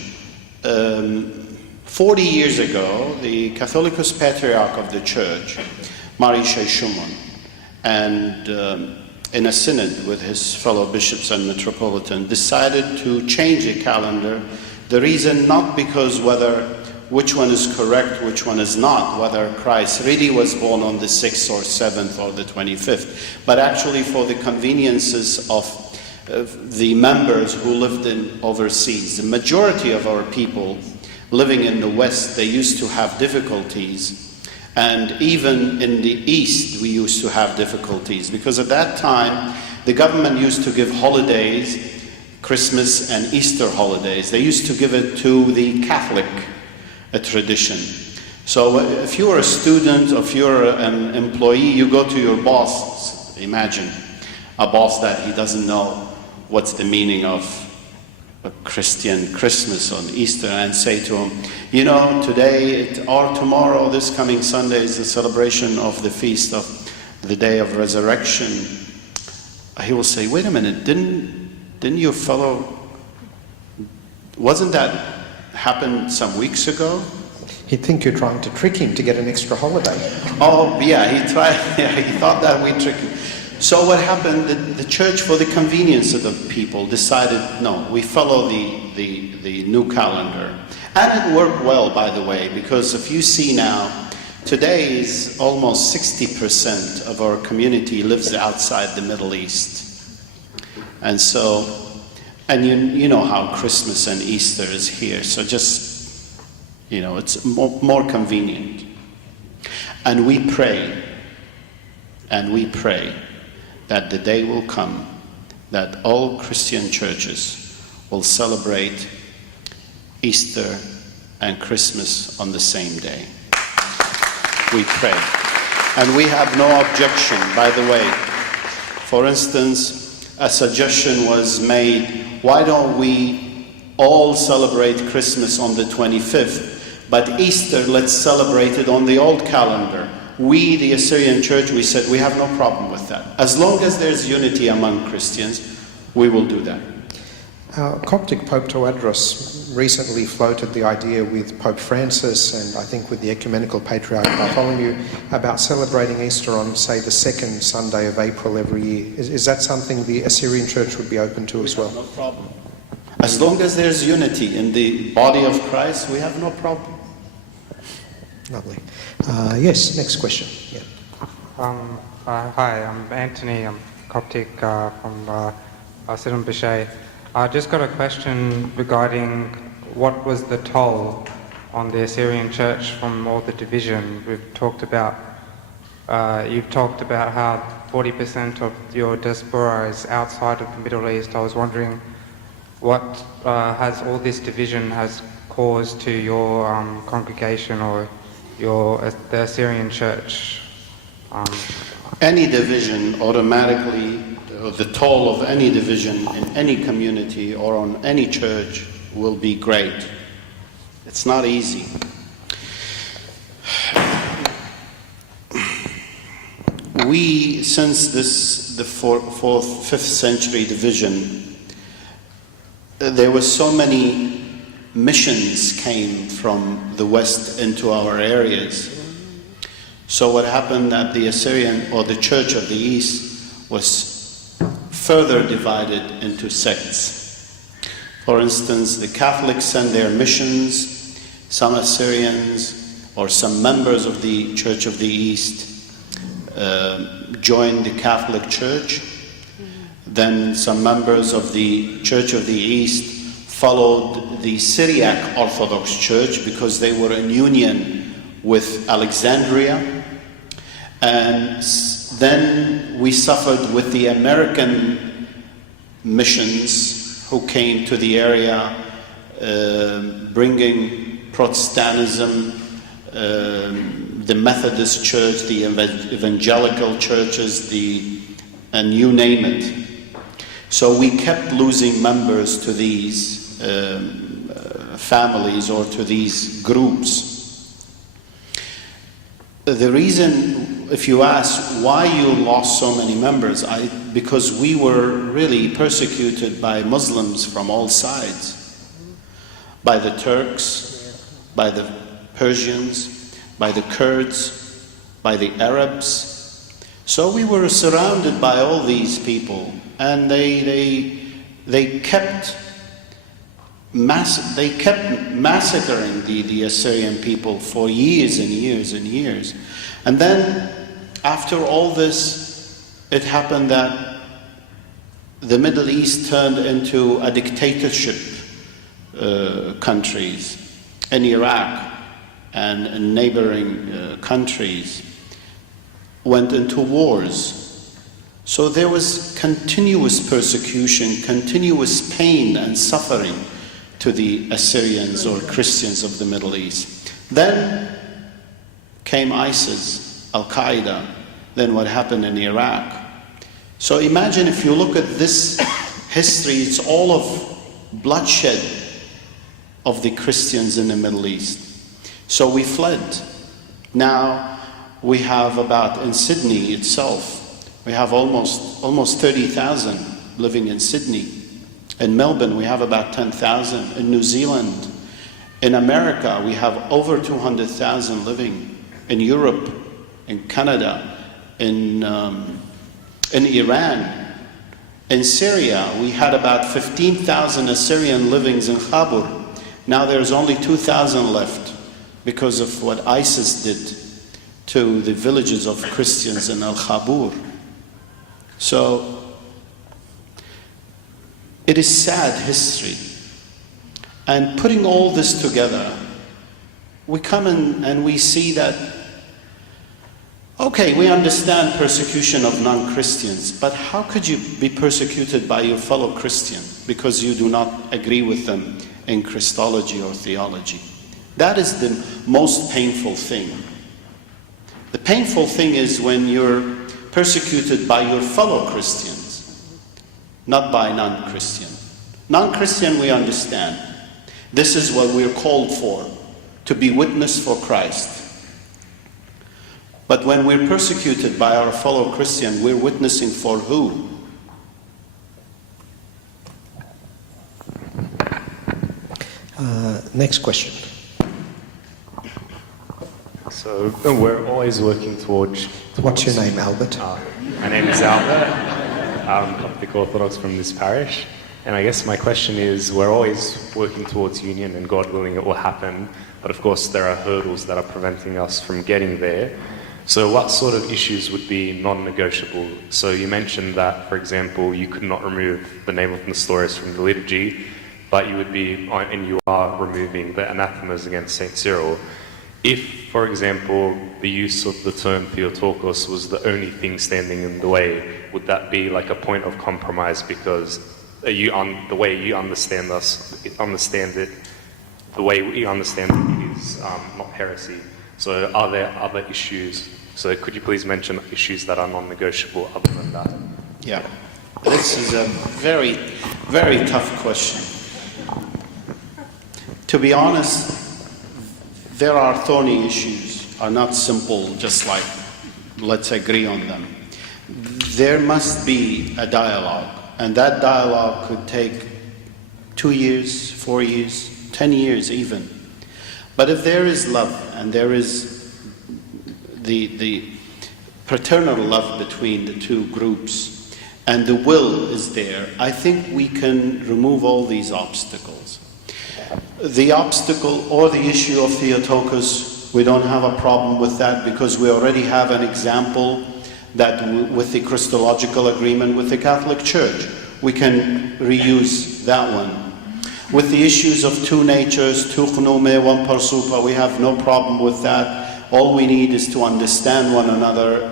40 years ago, the Catholicos Patriarch of the Church, Marisha Shumon, and in a synod with his fellow bishops and metropolitan, decided to change the calendar. The reason, not because which one is correct, which one is not, whether Christ really was born on the 6th or 7th or the 25th, but actually for the conveniences of the members who lived in overseas. The majority of our people living in the West, they used to have difficulties. And even in the East, we used to have difficulties, because at that time, the government used to give holidays, Christmas and Easter holidays. They used to give it to the Catholic tradition. So if you're a student, or if you're an employee, you go to your boss. Imagine a boss that he doesn't know what's the meaning of a Christian Christmas on Easter, and say to him, you know, today or tomorrow, this coming Sunday, is the celebration of the feast of the day of resurrection. He will say, wait a minute, didn't your fellow, wasn't that happened some weeks ago? He'd think you're trying to trick him to get an extra holiday. Oh, yeah, he thought that we'd trick him. So what happened, the church, for the convenience of the people, decided, no, we follow the new calendar. And it worked well, by the way, because if you see now, today is almost 60% of our community lives outside the Middle East. And so, and you know how Christmas and Easter is here, so just, you know, it's more convenient. And we pray that the day will come that all Christian churches will celebrate Easter and Christmas on the same day. We pray. And we have no objection, by the way. For instance, a suggestion was made, why don't we all celebrate Christmas on the 25th, but Easter, let's celebrate it on the old calendar. We, the Assyrian Church, we said we have no problem with that. As long as there's unity among Christians, we will do that. Coptic Pope Tawadros recently floated the idea with Pope Francis, and I think with the Ecumenical Patriarch Bartholomew, about celebrating Easter on, say, the second Sunday of April every year. Is that something the Assyrian Church would be open to as well? No problem. As long as there's unity in the body of Christ, we have no problem. Lovely. Yes, next question. Yeah. Hi, I'm Anthony. I'm Coptic from Sidon Bishoy. I just got a question regarding what was the toll on the Assyrian Church from all the division. We've talked about, you've talked about how 40% of your diaspora is outside of the Middle East. I was wondering what has all this division has caused to your congregation or the Assyrian Church? Any division automatically, the toll of any division in any community or on any church will be great. It's not easy. We, since the 4th, 5th century division, there were so many missions came from the West into our areas. So what happened that the Assyrian, or the Church of the East, was further divided into sects. For instance, the Catholics send their missions, some Assyrians or some members of the Church of the East joined the Catholic Church. Then some members of the Church of the East followed the Syriac Orthodox Church because they were in union with Alexandria. And then we suffered with the American missions who came to the area bringing Protestantism, the Methodist Church, the evangelical churches, and you name it. So we kept losing members to these families or to these groups. The reason, if you ask why you lost so many members, because we were really persecuted by Muslims from all sides, by the Turks, by the Persians, by the Kurds, by the Arabs. So we were surrounded by all these people, and they kept massacring the Assyrian people for years and years and years. And then, after all this, it happened that the Middle East turned into a dictatorship countries. in Iraq and in neighboring countries went into wars. So there was continuous persecution, continuous pain and suffering to the Assyrians or Christians of the Middle East. Then came ISIS, Al-Qaeda, then what happened in Iraq. So imagine if you look at this history, it's all of bloodshed of the Christians in the Middle East. So we fled. Now we have about, in Sydney itself, we have almost 30,000 living in Sydney. In Melbourne we have about 10,000. In New Zealand, in America we have over 200,000 living. In Europe, in Canada, in Iran, in Syria, we had about 15,000 Assyrian livings in Khabur. Now there's only 2,000 left because of what ISIS did to the villages of Christians in Al-Khabur. So it is sad history. And putting all this together, we come in and we see that, okay, we understand persecution of non-Christians, but how could you be persecuted by your fellow Christian because you do not agree with them in Christology or theology? That is the most painful thing. The painful thing is when you're persecuted by your fellow Christians, not by non-Christian. Non-Christian we understand. This is what we're called for, to be witness for Christ. But when we're persecuted by our fellow Christian, we're witnessing for who? Next question. So we're always working towards... What's your name, Albert? My name is Albert. I'm Coptic Orthodox from this parish. And I guess my question is, we're always working towards union, and God willing it will happen. But of course there are hurdles that are preventing us from getting there. So what sort of issues would be non-negotiable? So you mentioned that, for example, you could not remove the name of Nestorius from the liturgy, but you would be, and you are removing the anathemas against St. Cyril. If, for example, the use of the term Theotokos was the only thing standing in the way, would that be like a point of compromise because the way you understand it, the way we understand it is not heresy? So are there other issues? So could you please mention issues that are non-negotiable other than that? Yeah, this is a very, very tough question. To be honest, there are thorny issues, are not simple, just like let's agree on them. There must be a dialogue, and that dialogue could take 2 years, 4 years, 10 years even. But if there is love, and there is the fraternal love between the two groups, and the will is there, I think we can remove all these obstacles. The obstacle or the issue of Theotokos, we don't have a problem with that because we already have an example that with the Christological agreement with the Catholic Church, we can reuse that one. With the issues of two natures, two gnome, one parsupa, we have no problem with that. All we need is to understand one another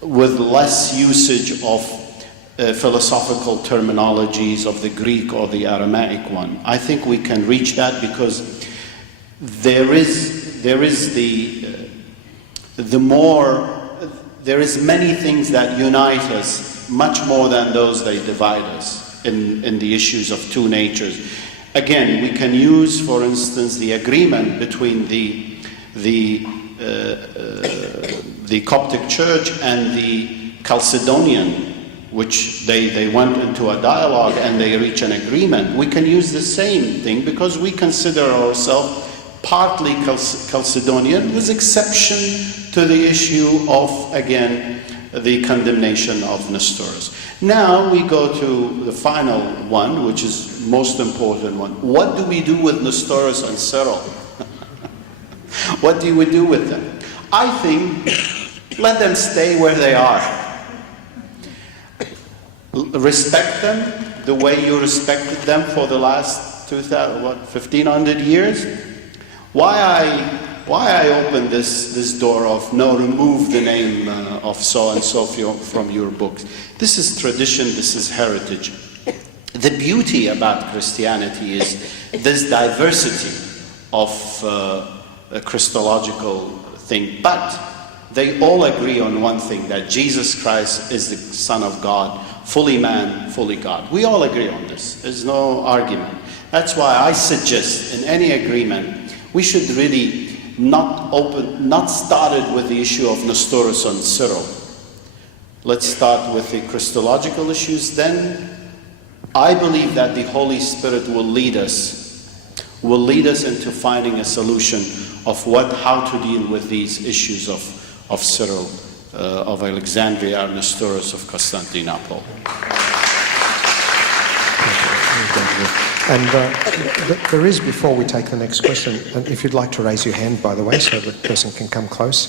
with less usage of philosophical terminologies of the Greek or the Aramaic one. I think we can reach that because there is many things that unite us much more than those that divide us in the issues of two natures. Again, we can use, for instance, the agreement between the Coptic Church and the Chalcedonian, which they went into a dialogue and they reach an agreement. We can use the same thing because we consider ourselves partly Chalcedonian, with exception to the issue of, again, the condemnation of Nestorius. Now we go to the final one, which is most important one. What do we do with Nestorius and Cyril? What do we do with them? I think let them stay where they are. Respect them the way you respected them for the last 1500 years. Why I open this door of no, remove the name of so and so from your books. This is tradition, this is heritage. The beauty about Christianity is this diversity of a Christological thing, but they all agree on one thing, that Jesus Christ is the Son of God, fully man, fully God. We all agree on this. There's no argument. That's why I suggest in any agreement, we should really not start it with the issue of Nestorius and Cyril. Let's start with the Christological issues. Then I believe that the Holy Spirit will lead us into finding a solution of how to deal with these issues of Cyril of Alexandria, or Nestorius of Constantinople. And there is, before we take the next question, and if you'd like to raise your hand, by the way, so the person can come close,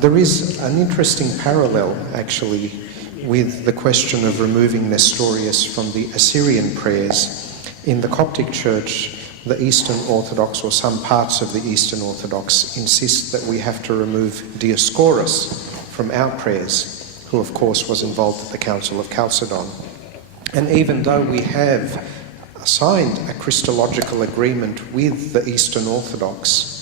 there is an interesting parallel, actually, with the question of removing Nestorius from the Assyrian prayers. In the Coptic Church, the Eastern Orthodox, or some parts of the Eastern Orthodox, insist that we have to remove Dioscorus from our prayers, who of course was involved at the Council of Chalcedon. And even though we have signed a Christological agreement with the Eastern Orthodox,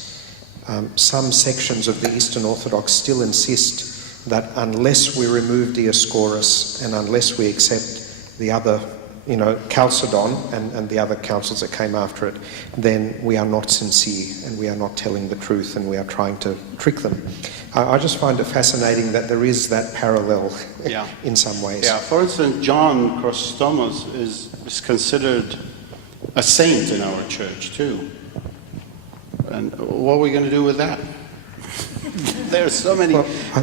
some sections of the Eastern Orthodox still insist that unless we remove Dioscorus and unless we accept the other, Chalcedon and the other councils that came after it, then we are not sincere and we are not telling the truth and we are trying to trick them. I just find it fascinating that there is that parallel in some ways. Yeah, for instance, John Chrysostomos is considered a saint in our church too. And what are we going to do with that? There are so many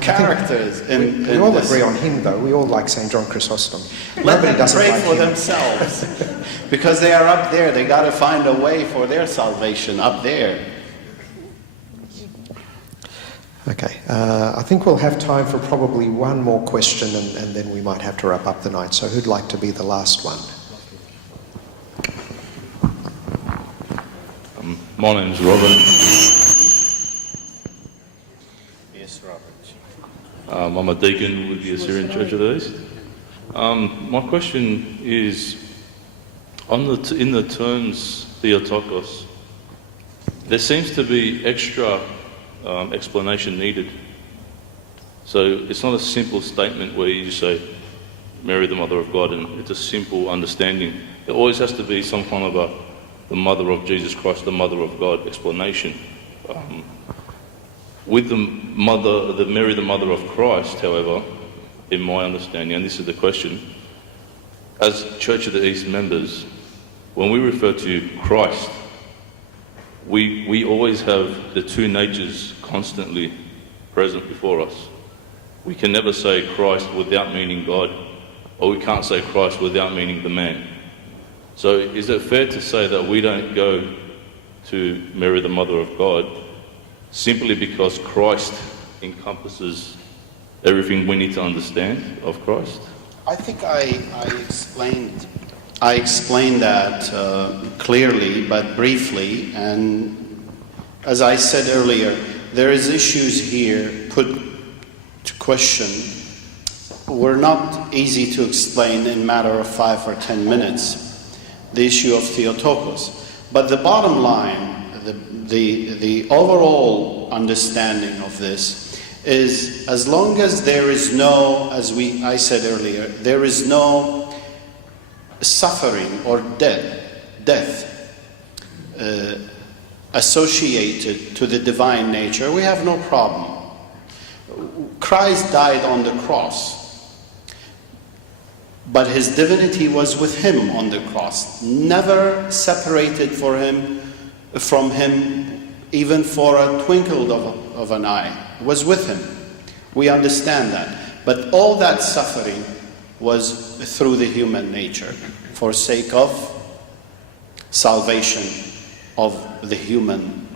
characters in we all this. agree on him, though. We all like St. John Chrysostom. Let Nobody them doesn't pray like for him. themselves. Because they are up there. They got to find a way for their salvation up there. Okay, I think we'll have time for probably one more question and then we might have to wrap up the night. So who'd like to be the last one? My name's Robert. Yes, Robert. I'm a deacon with the Assyrian Church of the East. My question is, in the terms Theotokos, there seems to be extra explanation needed. So it's not a simple statement where you just say, Mary the Mother of God, and it's a simple understanding. There always has to be some kind of the Mother of Jesus Christ, the Mother of God explanation. With the Mary the Mother of Christ, however, in my understanding, and this is the question, as Church of the East members, when we refer to Christ, we always have the two natures constantly present before us. We can never say Christ without meaning God, or we can't say Christ without meaning the man. So is it fair to say that we don't go to Mary the Mother of God simply because Christ encompasses everything we need to understand of Christ? I think I explained that clearly but briefly, and as I said earlier, there is issues here put to question were not easy to explain in a matter of 5 or 10 minutes, the issue of Theotokos. But the bottom line, the overall understanding of this is, as long as there is no, I said earlier, there is no suffering or death associated to the divine nature, we have no problem. Christ died on the cross, but his divinity was with him on the cross, never separated from him even for a twinkle of an eye. It was with him. We understand that. But all that suffering was through the human nature, for sake of salvation of the human,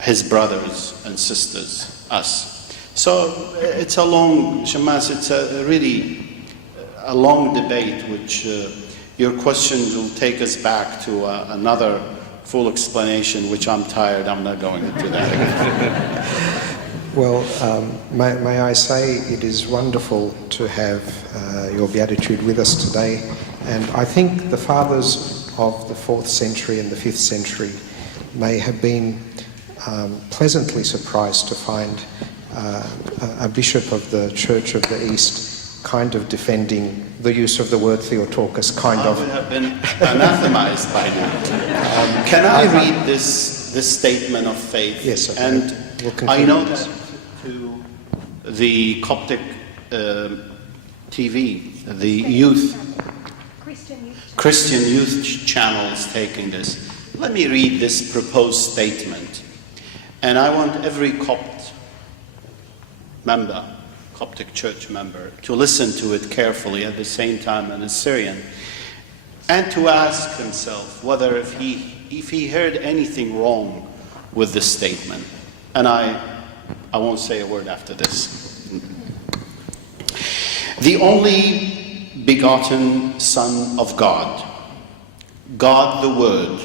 his brothers and sisters, us. So it's a long, Shamas, it's really a long debate which your question will take us back to another full explanation, which I'm tired, I'm not going into that again. Well, may I say it is wonderful to have your Beatitude with us today, and I think the fathers of the 4th century and the 5th century may have been pleasantly surprised to find a bishop of the Church of the East kind of defending the use of the word Theotokos, kind of. I would have been anathematized by now. Can I read this statement of faith? Yes, sir. And We'll I know that to the Coptic TV, the youth, Christian youth channel is taking this. Let me read this proposed statement. And I want every Copt member, Coptic church member, to listen to it carefully, at the same time an Assyrian, and to ask himself whether if he heard anything wrong with this statement. And I won't say a word after this. The only begotten Son of God, God the Word,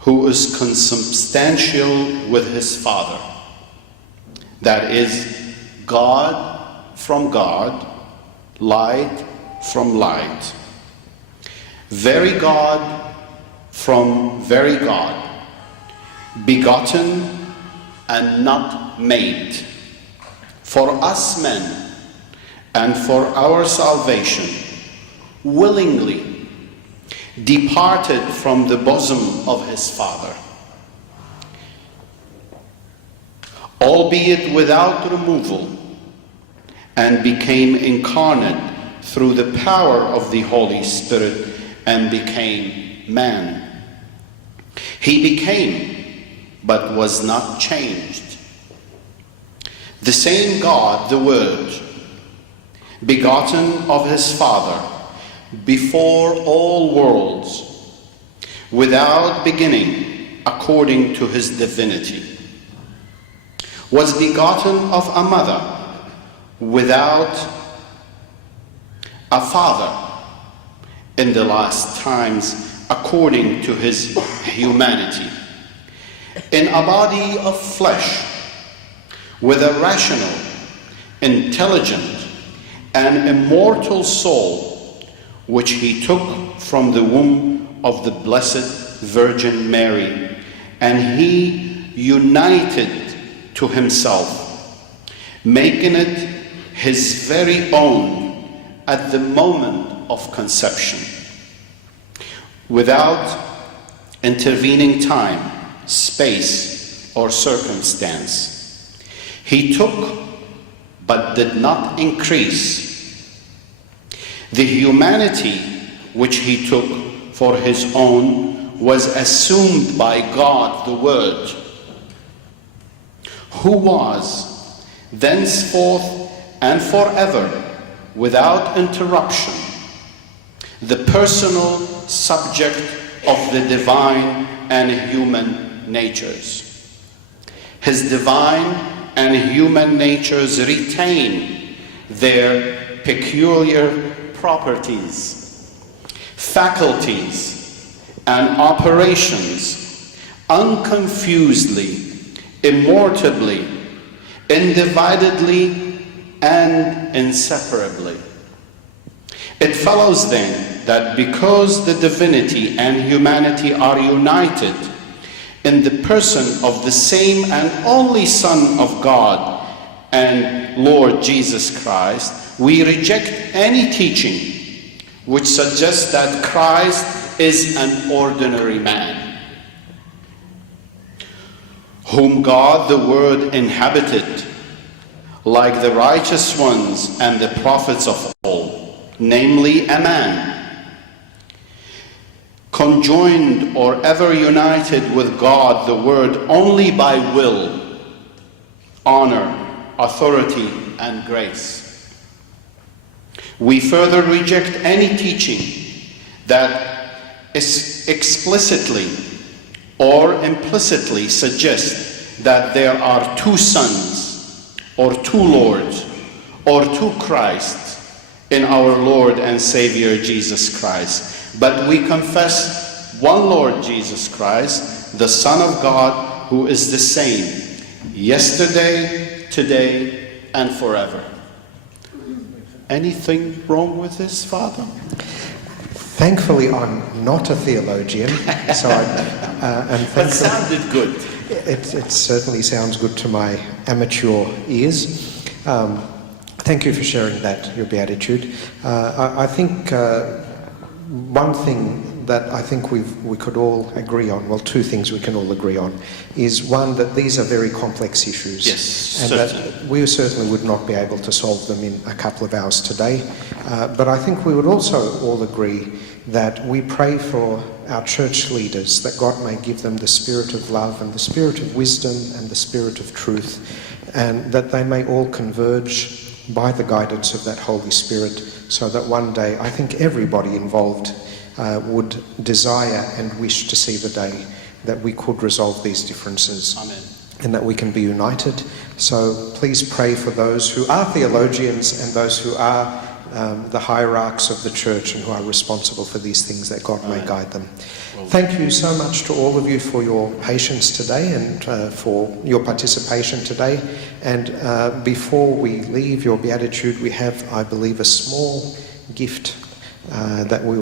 who is consubstantial with his Father, that is, God from God, light from light, very God from very God, begotten and not made, for us men and for our salvation, willingly departed from the bosom of his Father, albeit without removal, and became incarnate through the power of the Holy Spirit and became man. He became, but was not changed. The same God, the Word, begotten of his Father, before all worlds, without beginning, according to his divinity, was begotten of a mother, without a father, in the last times, according to his humanity, in a body of flesh, with a rational, intelligent, and immortal soul, which he took from the womb of the Blessed Virgin Mary, and he united to himself, making it his very own at the moment of conception, without intervening time, space, or circumstance. He took, but did not increase. The humanity which he took for his own was assumed by God the Word, who was thenceforth and forever, without interruption, the personal subject of the divine and human natures. His divine and human natures retain their peculiar properties, faculties, and operations unconfusedly, immortably, individedly, and inseparably. It follows then that because the divinity and humanity are united in the person of the same and only Son of God and Lord Jesus Christ, we reject any teaching which suggests that Christ is an ordinary man, whom God the Word inhabited, like the righteous ones and the prophets of old, namely a man, conjoined or ever united with God the Word only by will, honor, authority, and grace. We further reject any teaching that is explicitly or implicitly suggests that there are two sons, or two Lords, or two Christs in our Lord and Savior Jesus Christ, but we confess one Lord Jesus Christ, the Son of God, who is the same yesterday, today, and forever. Anything wrong with this, Father? Thankfully, I'm not a theologian, so But sounded good. It certainly sounds good to my amateur ears. Thank you for sharing that, your Beatitude. I think one thing that I think we could all agree on, well, two things we can all agree on, is one, that these are very complex issues. Yes, and certainly. that we certainly would not be able to solve them in a couple of hours today. But I think we would also all agree that we pray for our church leaders, that God may give them the spirit of love and the spirit of wisdom and the spirit of truth, and that they may all converge by the guidance of that Holy Spirit, so that one day, I think everybody involved would desire and wish to see the day that we could resolve these differences. Amen. And that we can be united. So please pray for those who are theologians and those who are the hierarchs of the church and who are responsible for these things, that God may guide them. Thank you so much to all of you for your patience today and for your participation today. And before we leave your Beatitude, we have, I believe, a small gift that we